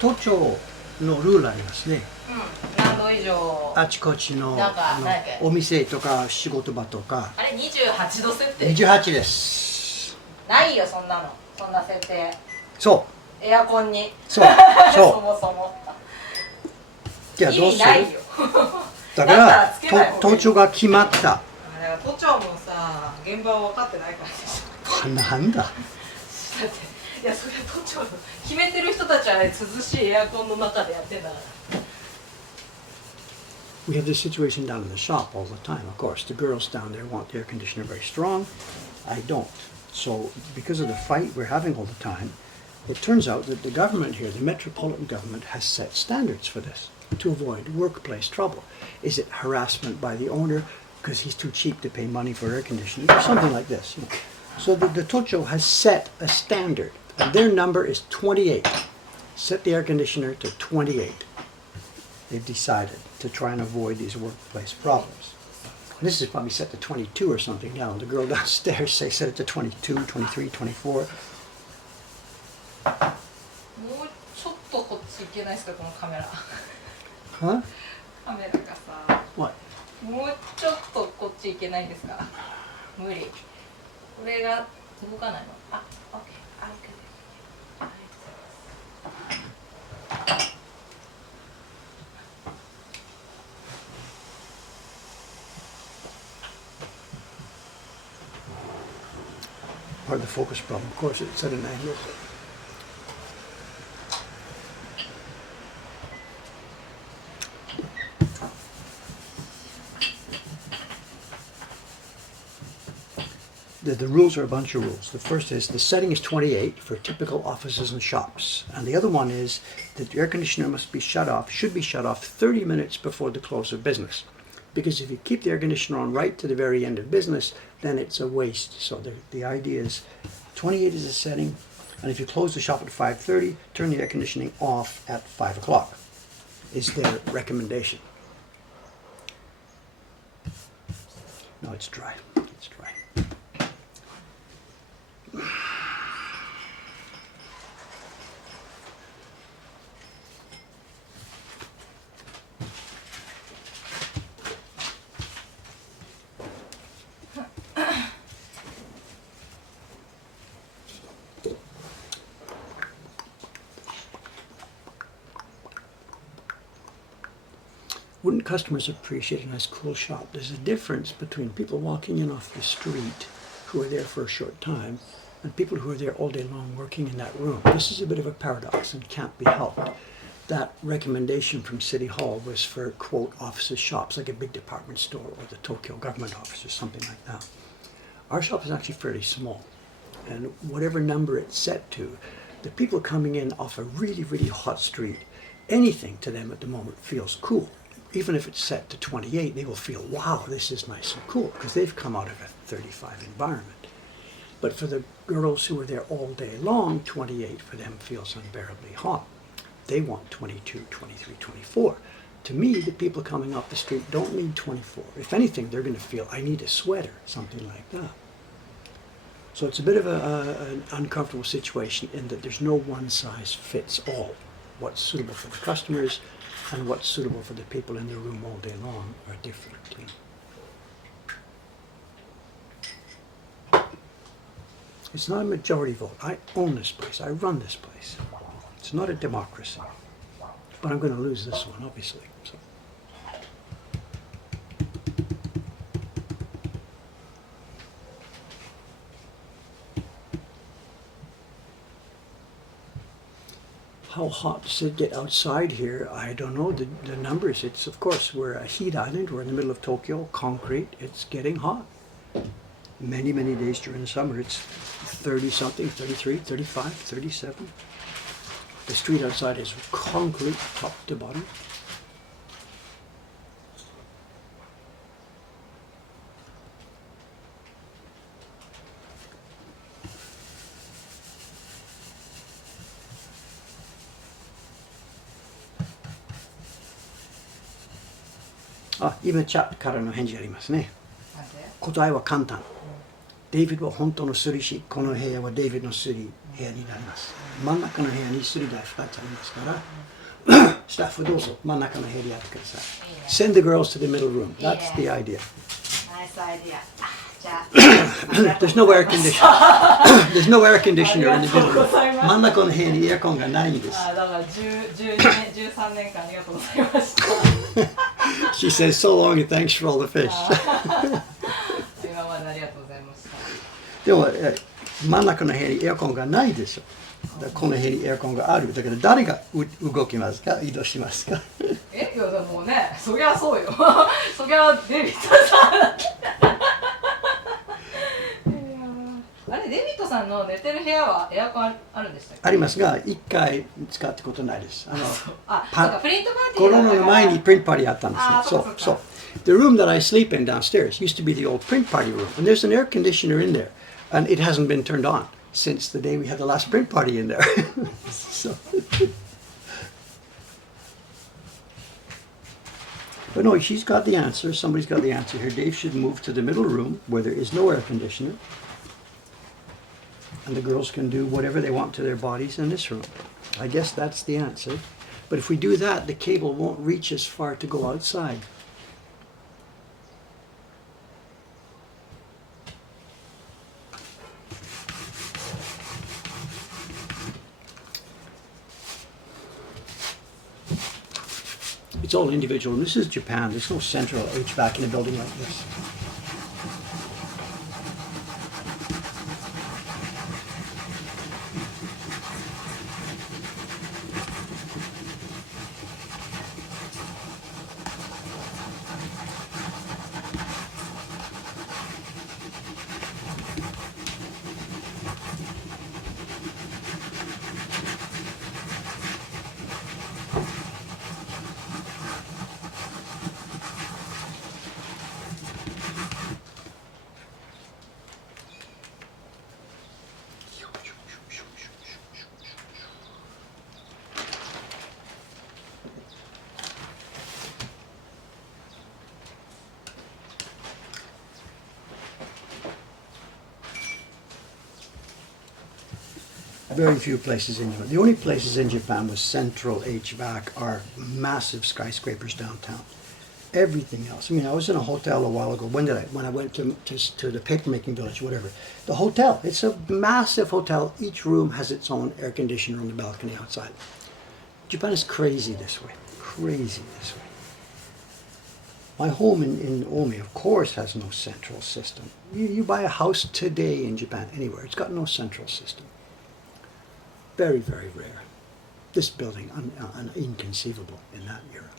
都庁のルールありますね。何度以上。あちこちのお店とか仕事場とか。あれ28度設定。28です。ないよそんなの。そんな設定。そう。エアコンに。そう。そもそも。じゃあどうする？ないよ。だから都庁が決まった。都庁もさ現場は分かってないからでしょ。なんだ。だって。いやそれは都庁の決めてる人たちは涼しいエアコンの中でやってんだから。We have this situation down in the shop all the time. Of course, the girls down there want the air conditioner very strong. I don't. So because of the fight we're having all the time, it turns out that the government here, the metropolitan government, has set standards for this to avoid workplace trouble. Is it harassment by the owner because he's too cheap to pay money for air conditioning or something like this? So the Tocho has set a standard. And their number is 28. Set the air conditioner to 28. They've decided to try and avoid these workplace problems. And this is probably set to 22 or something now. The girl downstairs say set it to 22, 23, 24. もうちょっとこっち行けないですかこのカメラ。Huh? カメラがさ。What? もうちょっとこっち行けないですか。無理。これが動かないの。あ、オッケー。Part of the focus problem, of course, it's at an angle. The rules are a bunch of rules. The first is the setting is 28 for typical offices and shops. And the other one is that the air conditioner must be shut off, should be shut off 30 minutes before the close of business. Because if you keep the air conditioner on right to the very end of business, then it's a waste. So the idea is 28 is the setting, and if you close the shop at 5:30, turn the air conditioning off at 5 o'clock, is their recommendation. No, it's dry. It's dry. Wouldn't customers appreciate a nice cool shop? There's a difference between people walking in off the street who are there for a short time and people who are there all day long working in that room. This is a bit of a paradox and can't be helped. That recommendation from City Hall was for, quote, offices, shops, like a big department store or the Tokyo government office or something like that. Our shop is actually fairly small, and whatever number it's set to, the people coming in off a really, really hot street, anything to them at the moment feels cool. Even if it's set to 28, they will feel, wow, this is nice and cool, because they've come out of a 35 environment. But for the girls who are there all day long, 28 for them feels unbearably hot. They want 22, 23, 24. To me, the people coming off the street don't need 24. If anything, they're going to feel, I need a sweater, something like that. So it's a bit of an uncomfortable situation in that there's no one size fits all. What's suitable for the customers and what's suitable for the people in the room all day long are different. It's not a majority vote. I own this place. I run this place. It's not a democracy. But I'm going to lose this one, obviously. So. How hot does it get outside here? I don't know the numbers. It's, of course, we're a heat island. We're in the middle of Tokyo, concrete. It's getting hot. Many, many days during the summer, it's 30 something, 33, 35, 37. The street outside is concrete top to bottom. Ah, 今チャットからの返事ありますね。なんで答えは簡単。デイビッドは本当のスリし、この部屋はデイビッドのスリ部屋になります。真ん中の部屋にスリ台2つありますから、スタッフどうぞ真ん中の部屋でやってください。いいね Send the girls to the middle room. That's the idea. ナイスアイディア。じゃあ There's no air conditioner. There's no air conditioner in the middle ありがとうござい room. ます真ん中の部屋にエアコンがないんです。だから12年13年間ありがとうございました She says so long and thanks for all the fish. 今までありがとうございましたでも真ん中の部屋にエアコンがないでしょ。だからこの部屋にエアコンがある。だから誰が動きますか？移動しますか？いやでもねそりゃそうよそりゃデビッドさんあれデビッドさんの寝てる部屋はエアコンあるんでしたっけ？ありますが、一回使ったことないです。そうかプリントパーティーコロナの前にプリントパーティーあったんですよ。あーそうかそう。The room that I sleep in downstairs used to be the old print party room, and there's an air conditioner in there, and it hasn't been turned on since the day we had the last print party in there. So. But no, she's got the answer. Somebody's got the answer here. Dave should move to the middle room where there is no air conditioner. And the girls can do whatever they want to their bodies in this room. I guess that's the answer. But if we do that, the cable won't reach as far to go outside. It's all individual. This is Japan. There's no central HVAC in a building like this. Very few places in Japan. The only places in Japan with central HVAC are massive skyscrapers downtown. Everything else. I mean, I was in a hotel a while ago. When did I? When I went to the papermaking village, whatever. The hotel. It's a massive hotel. Each room has its own air conditioner on the balcony outside. Japan is crazy this way. Crazy this way. My home in Omi, of course, has no central system. You buy a house today in Japan, anywhere, it's got no central system. Very, very rare. This building, inconceivable in that era.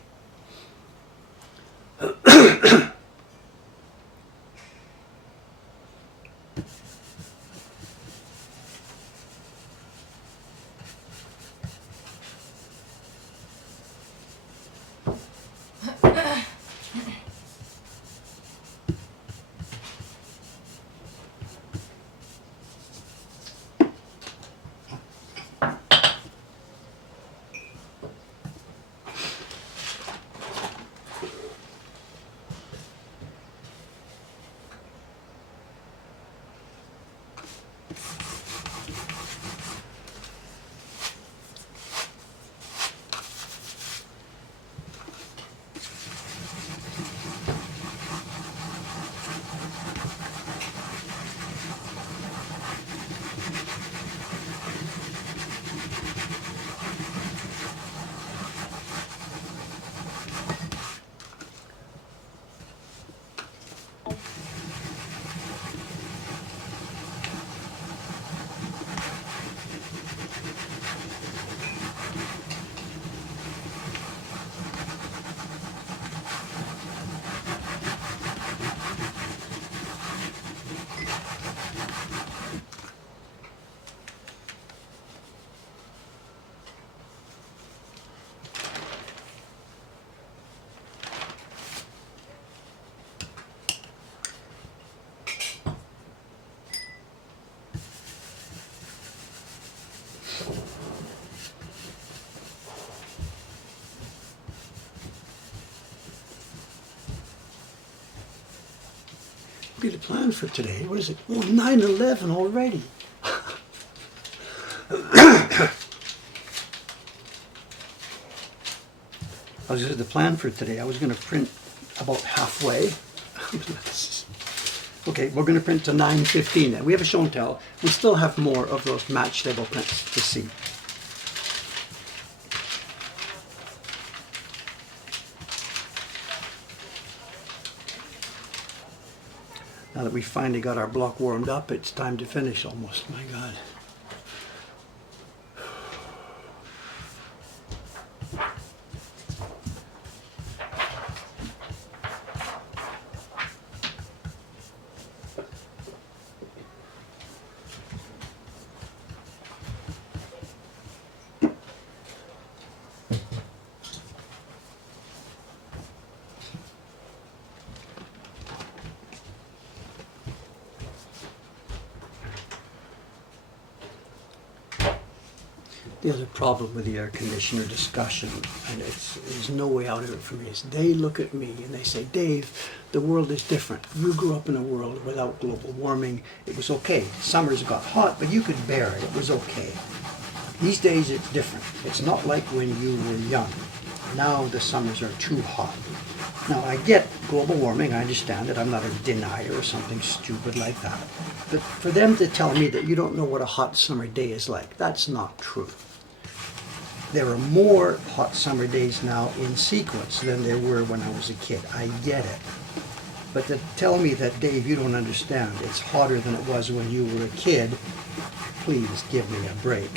Look at the plan for today. What is it? Oh, 9/11 already. The plan for today, I was going to print about halfway. Okay, we're going to print to 9:15 then. We have a show and tell. We still have more of those match table prints to see. Now that we finally got our block warmed up, it's time to finish almost. My God. The other problem with the air conditioner discussion, and there's no way out of it for me, is they look at me and they say, Dave, the world is different. You grew up in a world without global warming. It was okay. Summers got hot, but you could bear it. It was okay. These days it's different. It's not like when you were young. Now the summers are too hot. Now I get global warming, I understand it. I'm not a denier or something stupid like that. But for them to tell me that you don't know what a hot summer day is like, that's not true. There are more hot summer days now in sequence than there were when I was a kid. I get it. But to tell me that, Dave, you don't understand, it's hotter than it was when you were a kid, please give me a break.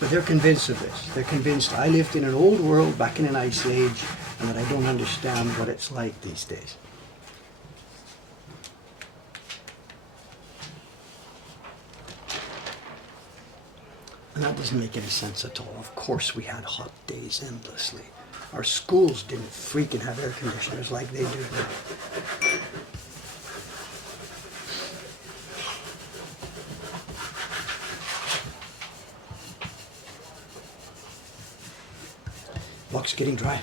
But they're convinced of this. They're convinced I lived in an old world back in an ice age and that I don't understand what it's like these days. And that doesn't make any sense at all. Of course we had hot days endlessly. Our schools didn't freaking have air conditioners like they do now. Block's getting dry.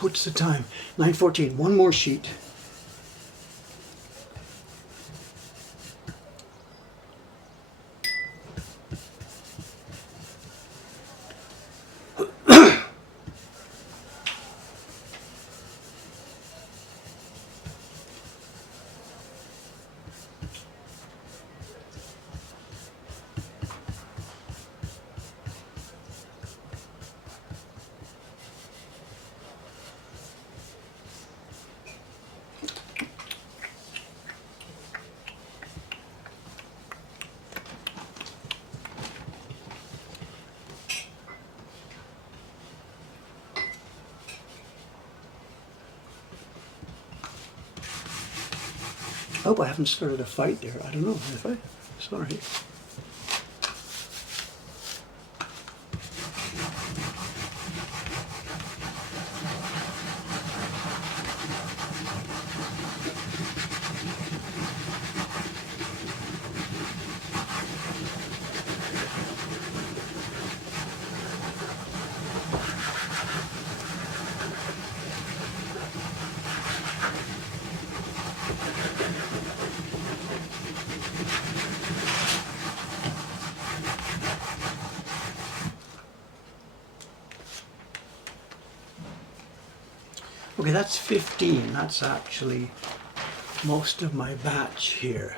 What's the time? 9:14. One more sheet. I hope I haven't started a fight there. I don't know if I. Sorry. Okay, that's 15. That's actually most of my batch here.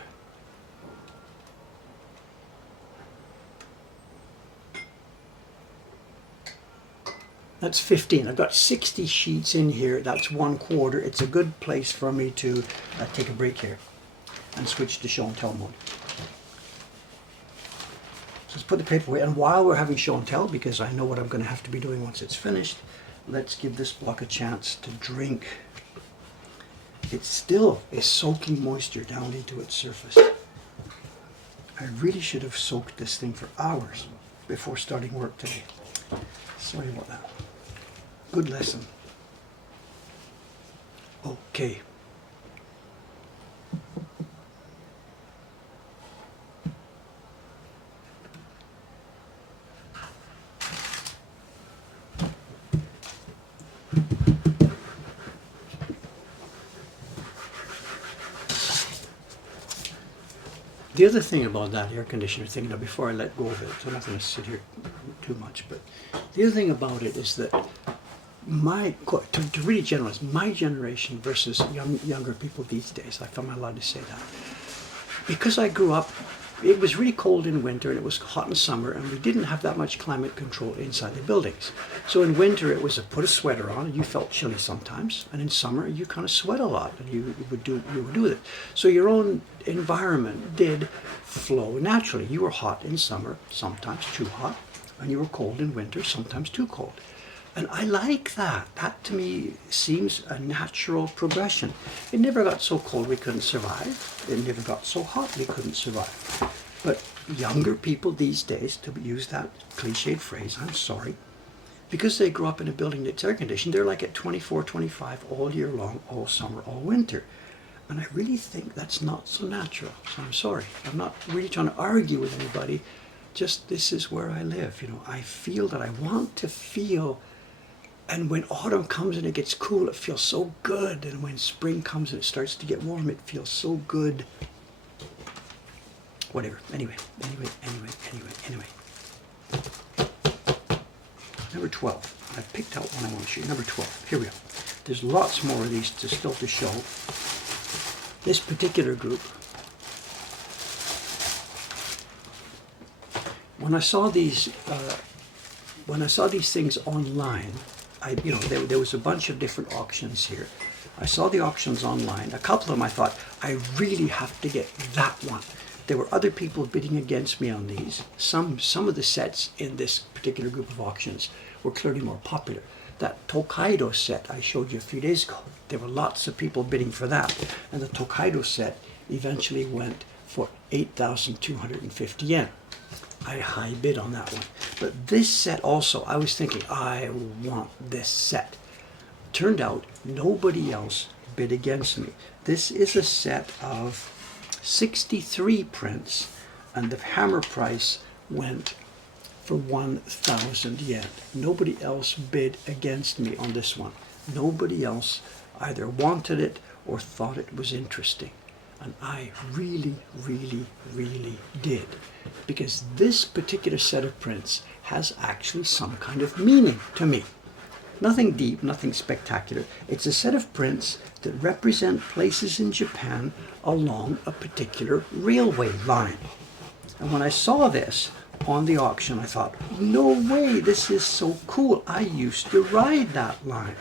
That's 15. I've got 60 sheets in here. That's 1/4. It's a good place for me to take a break here and switch to show and tell mode. So let's put the paper away. And while we're having show and tell, because I know what I'm going to have to be doing once it's finished, let's give this block a chance to drink. It still is soaking moisture down into its surface. I really should have soaked this thing for hours before starting work today. Sorry about that. Good lesson. Okay. The other thing about that air conditioner thing, now before I let go of it, so I'm not going to sit here too much, but the other thing about it is that to really generalize, my generation versus younger people these days, if I'm allowed to say that, because I grew up, it was really cold in winter and it was hot in summer, and we didn't have that much climate control inside the buildings. So in winter it was put a sweater on and you felt chilly sometimes, and in summer you kind of sweat a lot and you would do with it. So your own environment did flow naturally. You were hot in summer, sometimes too hot, and you were cold in winter, sometimes too cold. And I like that. That to me seems a natural progression. It never got so cold we couldn't survive. It never got so hot we couldn't survive. But younger people these days, to use that cliched phrase, I'm sorry, because they grew up in a building that's air conditioned, they're like at 24, 25 all year long, all summer, all winter. And I really think that's not so natural. So I'm sorry. I'm not really trying to argue with anybody. Just this is where I live. You know, I feel that I want to feel. And when autumn comes and it gets cool, it feels so good. And when spring comes and it starts to get warm, it feels so good. Whatever. Anyway. Number 12. I picked out one I want to show you. Number 12. Here we go. There's lots more of these still to show. This particular group, when I saw these things online, there was a bunch of different auctions here. I saw the auctions online. A couple of them I thought, I really have to get that one. There were other people bidding against me on these. Some of the sets in this particular group of auctions were clearly more popular. That Tokaido set I showed you a few days ago, there were lots of people bidding for that. And the Tokaido set eventually went for 8,250 yen. I high bid on that one. But this set also, I was thinking, I want this set. Turned out nobody else bid against me. This is a set of 63 prints, and the hammer price went for 1,000 yen. Nobody else bid against me on this one. Nobody else either wanted it or thought it was interesting. And I really, really, really did. Because this particular set of prints has actually some kind of meaning to me. Nothing deep, nothing spectacular. It's a set of prints that represent places in Japan along a particular railway line. And when I saw this on the auction, I thought, no way, this is so cool. I used to ride that line.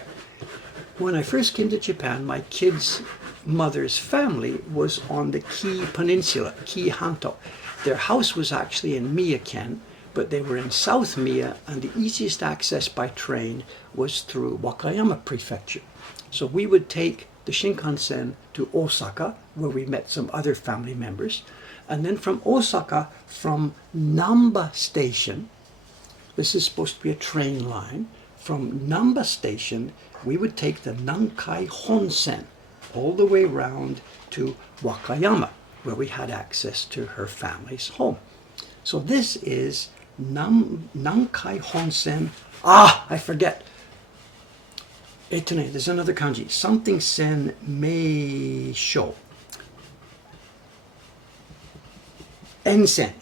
When I first came to Japan, my kids' mother's family was on the Kii Peninsula, Kii Hanto. Their house was actually in Miyaken, but they were in South Miya, and the easiest access by train was through Wakayama Prefecture. So we would take the Shinkansen to Osaka, where we met some other family members, and then from Osaka, from Namba Station, this is supposed to be a train line, from Namba Station, we would take the Nankai Honsen all the way round to Wakayama, where we had access to her family's home. So this is Nankai Honsen. I forget. There's another kanji. Something sen meisho. Ensen.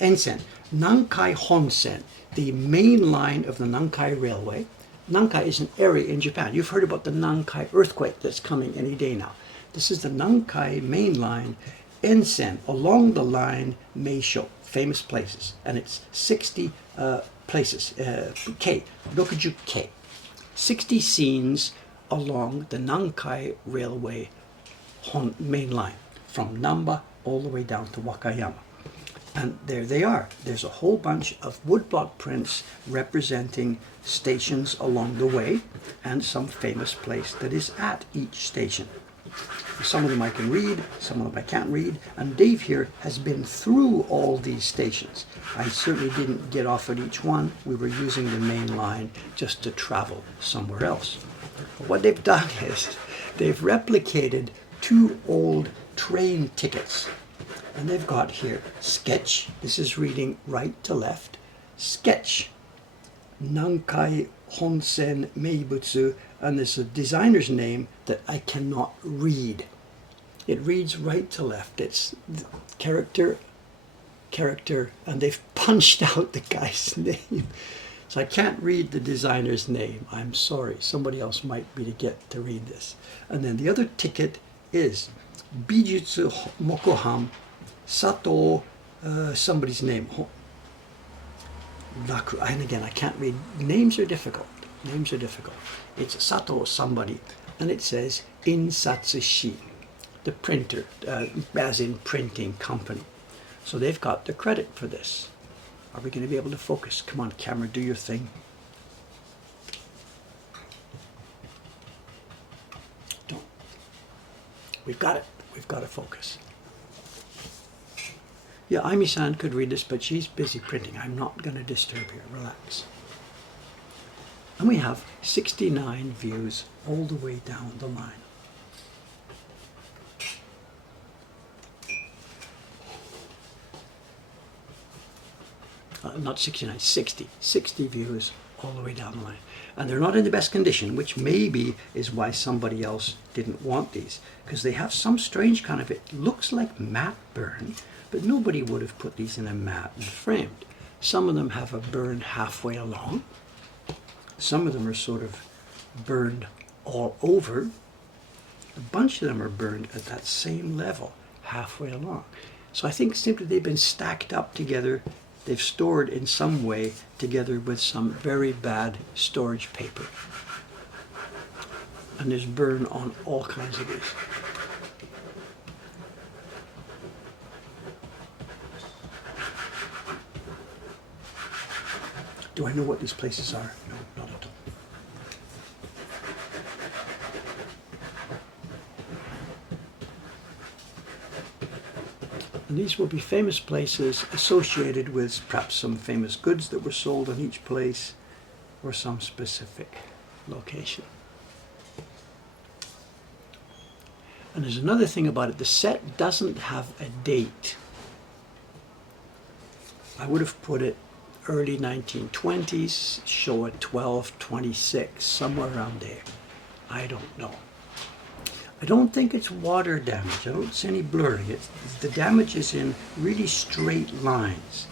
Nankai Honsen, the main line of the Nankai Railway. Nankai is an area in Japan. You've heard about the Nankai earthquake that's coming any day now. This is the Nankai main line, Ensen, along the line Meisho, famous places. And it's 60 places, Rokuju K. 60 scenes along the Nankai Railway main line, from Namba all the way down to Wakayama. And there they are. There's a whole bunch of woodblock prints representing stations along the way and some famous place that is at each station. Some of them I can read, some of them I can't read, and Dave here has been through all these stations. I certainly didn't get off at each one. We were using the main line just to travel somewhere else. But what they've done is they've replicated two old train tickets. And they've got here, sketch, this is reading right to left, sketch, Nankai Honsen Meibutsu, and there's a designer's name that I cannot read. It reads right to left. It's character character, and they've punched out the guy's name. So I can't read the designer's name. I'm sorry. Somebody else might be to get to read this. And then the other ticket is Bijutsu Mokuhankan Sato, somebody's name. And again, I can't read. Names are difficult. Names are difficult. It's Sato somebody. And it says Insatsushi, the printer, as in printing company. So they've got the credit for this. Are we going to be able to focus? Come on, camera, do your thing. Don't. We've got it. We've got to focus. Yeah, Aimi-san could read this, but she's busy printing. I'm not going to disturb her. Relax. And we have 69 views all the way down the line. Not 69, 60. 60 views all the way down the line. And they're not in the best condition, which maybe is why somebody else didn't want these. Because they have some strange kind of, it looks like matte burn, but nobody would have put these in a matte and framed. Some of them have a burn halfway along. Some of them are sort of burned all over. A bunch of them are burned at that same level, halfway along. So I think simply they've been stacked up together. They've stored in some way together with some very bad storage paper. And there's burn on all kinds of these. Do I know what these places are? No, not at all. And these will be famous places associated with perhaps some famous goods that were sold in each place or some specific location. And there's another thing about it. The set doesn't have a date. I would have put it early 1920s, Showa 1226, somewhere around there. I don't know. I don't think it's water damage. I don't see any blurring. The damage is in really straight lines.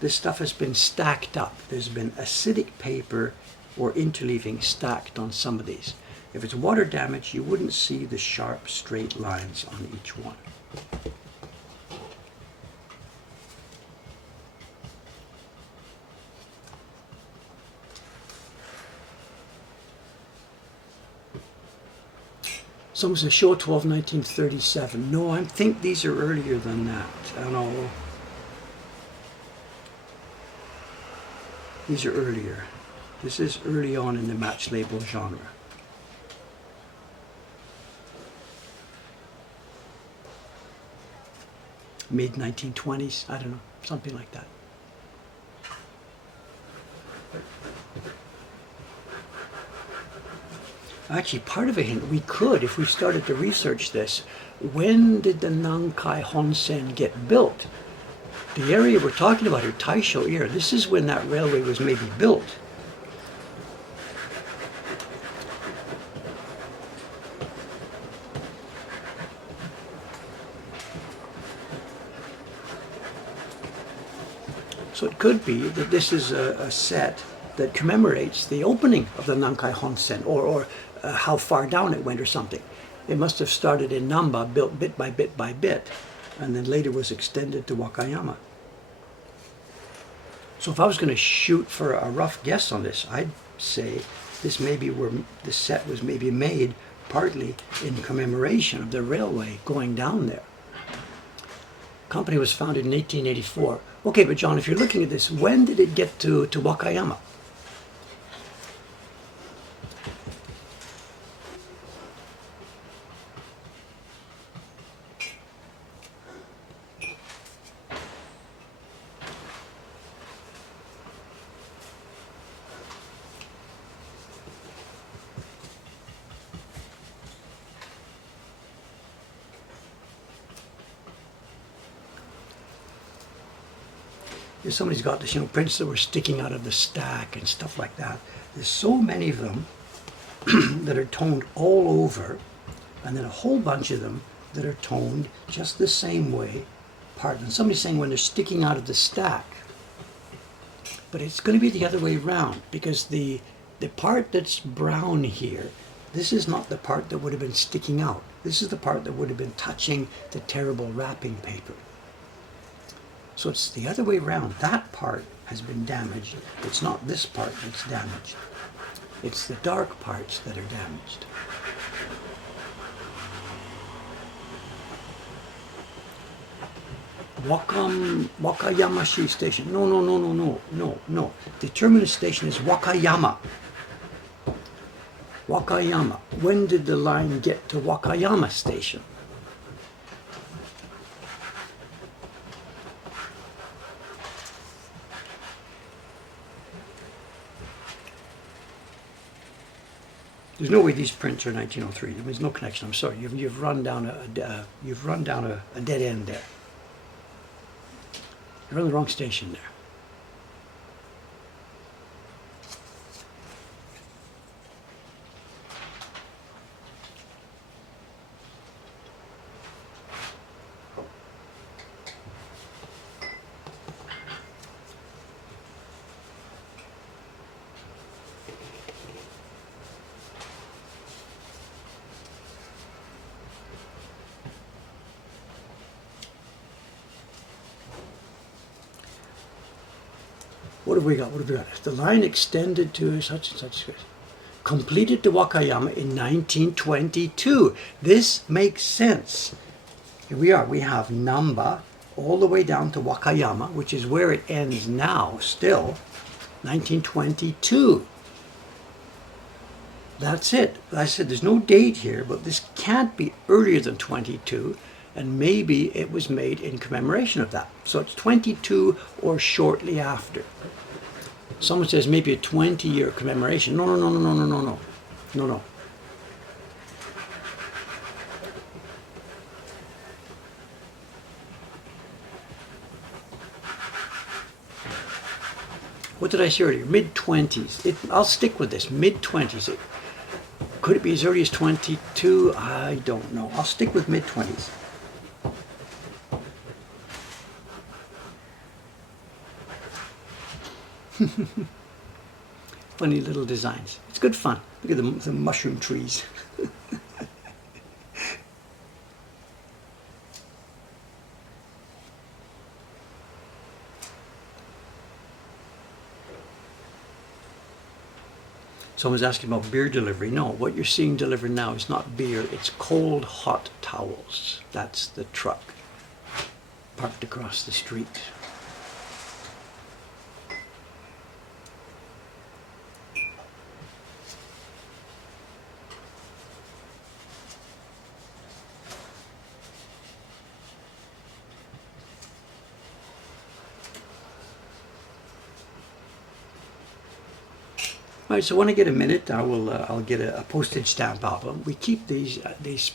This stuff has been stacked up. There's been acidic paper or interleaving stacked on some of these. If it's water damage, you wouldn't see the sharp straight lines on each one. Someone says Showa 12, 1937. No, I think these are earlier than that. I don't know. These are earlier. This is early on in the match label genre. Mid 1920s, I don't know, something like that. Actually, part of a hint, we could, if we started to research this, when did the Nankai Honsen get built? The area we're talking about here, Taisho era, this is when that railway was maybe built. So it could be that this is a set that commemorates the opening of the Nankai Honsen, or how far down it went or something. It must have started in Namba, built bit by bit by bit, and then later was extended to Wakayama. So if I was going to shoot for a rough guess on this, I'd say this may be where the set was maybe made partly in commemoration of the railway going down there. The company was founded in 1884. Okay, but John, if you're looking at this, when did it get to Wakayama? If somebody's got this, prints that were sticking out of the stack and stuff like that. There's so many of them that are toned all over, and then a whole bunch of them that are toned just the same way part. And somebody's saying when they're sticking out of the stack. But it's going to be the other way around, because the part that's brown here, this is not the part that would have been sticking out. This is the part that would have been touching the terrible wrapping paper. So it's the other way around. That part has been damaged. It's not this part that's damaged. It's the dark parts that are damaged. Wakayamashi station. No. The terminus station is Wakayama. Wakayama. When did the line get to Wakayama station? There's no way these prints are 1903. There's no connection. I'm sorry. You've run down a dead end there. You're on the wrong station there. What have we got? The line extended to such and such. Completed to Wakayama in 1922. This makes sense. Here we are. We have Namba all the way down to Wakayama, which is where it ends now, still. 1922. That's it. I said there's no date here, but this can't be earlier than 22. And maybe it was made in commemoration of that. So it's 22 or shortly after. Someone says maybe a 20-year commemoration. No. What did I say earlier? Mid-20s. I'll stick with this. Mid-20s. Could it be as early as 22? I don't know. I'll stick with mid-20s. Funny little designs. It's good fun. Look at the mushroom trees. Someone's asking about beer delivery. No, what you're seeing delivered now is not beer. It's cold, hot towels. That's the truck parked across the street. Right, so when I get a minute, I'll get a postage stamp album. We keep these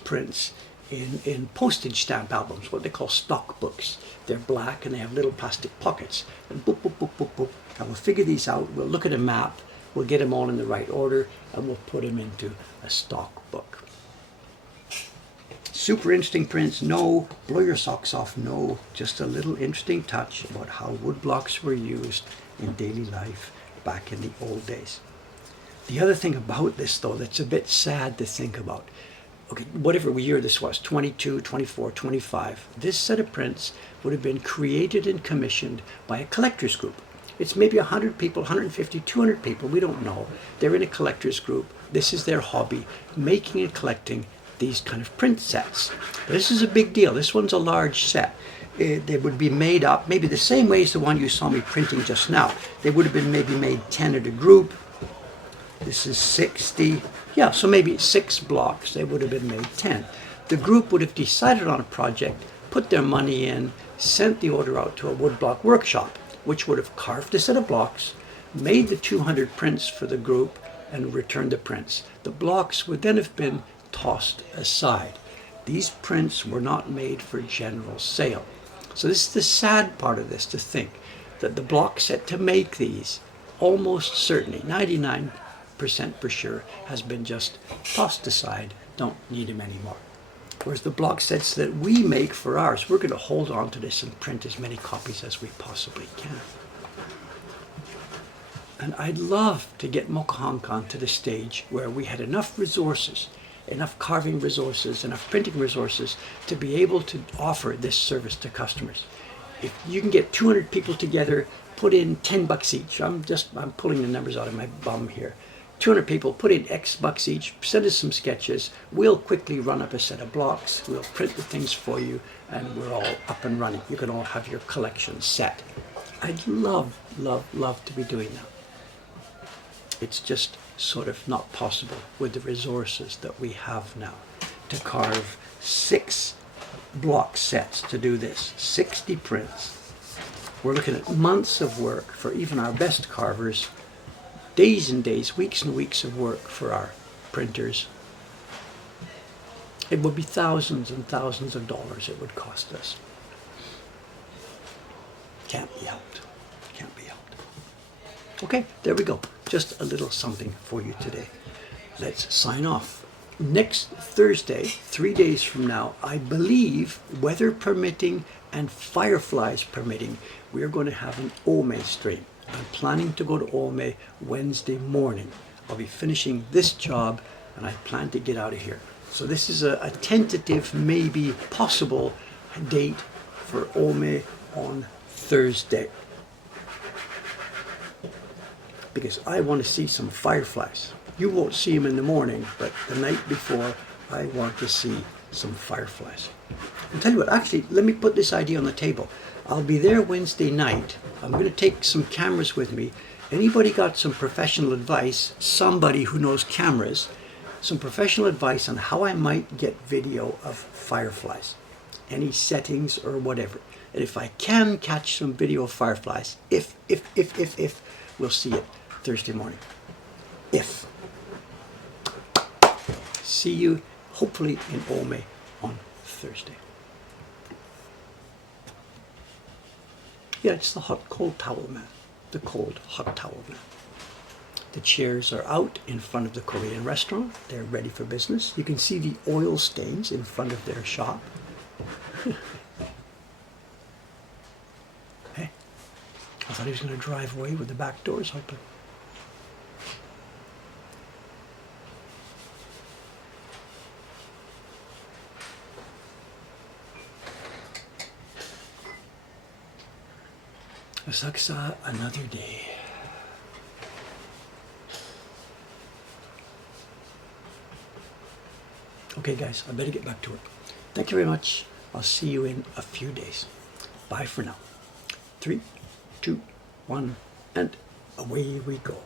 prints in postage stamp albums, what they call stock books. They're black and they have little plastic pockets. And boop, boop, boop, boop, boop. I will figure these out. We'll look at a map. We'll get them all in the right order, and we'll put them into a stock book. Super interesting prints, no. Blow your socks off, no. Just a little interesting touch about how wood blocks were used in daily life back in the old days. The other thing about this, though, that's a bit sad to think about, okay, whatever year this was, 22, 24, 25, this set of prints would have been created and commissioned by a collector's group. It's maybe 100 people, 150, 200 people, we don't know. They're in a collector's group. This is their hobby, making and collecting these kind of print sets. This is a big deal. This one's a large set. They would be made up maybe the same way as the one you saw me printing just now. They would have been maybe made 10 at a group. This is 60. Yeah, so maybe 6 blocks. They would have been made 10. The group would have decided on a project, put their money in, sent the order out to a woodblock workshop, which would have carved a set of blocks, made the 200 prints for the group, and returned the prints. The blocks would then have been tossed aside. These prints were not made for general sale. So this is the sad part of this, to think that the block set to make these, almost certainly, 99% for sure, has been just tossed aside. Don't need them anymore. Whereas the block sets that we make for ours, we're going to hold on to this and print as many copies as we possibly can. And I'd love to get Mokuhankan to the stage where we had enough resources, enough carving resources, enough printing resources to be able to offer this service to customers. If you can get 200 people together, put in $10 each. I'm pulling the numbers out of my bum here. 200 people, put in X bucks each, send us some sketches. We'll quickly run up a set of blocks. We'll print the things for you, and we're all up and running. You can all have your collection set. I'd love, love, love to be doing that. It's just sort of not possible with the resources that we have now to carve 6 block sets to do this, 60 prints. We're looking at months of work for even our best carvers, days and days, weeks and weeks of work for our printers. It would be thousands and thousands of dollars it would cost us. Can't be helped. Can't be helped. Okay, there we go. Just a little something for you today. Let's sign off. Next Thursday, 3 days from now, I believe, weather permitting and fireflies permitting, we are going to have an Ome stream. I'm planning to go to Ome Wednesday morning. I'll be finishing this job and I plan to get out of here. So this is a tentative, maybe possible date for Ome on Thursday. Because I want to see some fireflies. You won't see them in the morning, but the night before, I want to see some fireflies. I'll tell you what, actually, let me put this idea on the table. I'll be there Wednesday night. I'm going to take some cameras with me. Anybody got some professional advice, somebody who knows cameras, some professional advice on how I might get video of fireflies, any settings or whatever. And if I can catch some video of fireflies, if, we'll see it Thursday morning. If. See you hopefully in Ome on Thursday. Yeah, it's the hot, cold towel man. The cold, hot towel man. The chairs are out in front of the Korean restaurant. They're ready for business. You can see the oil stains in front of their shop. Hey, I thought he was going to drive away with the back doors open. Asaksa, another day. Okay guys, I better get back to work. Thank you very much. I'll see you in a few days. Bye for now. 3, 2, 1, and away we go.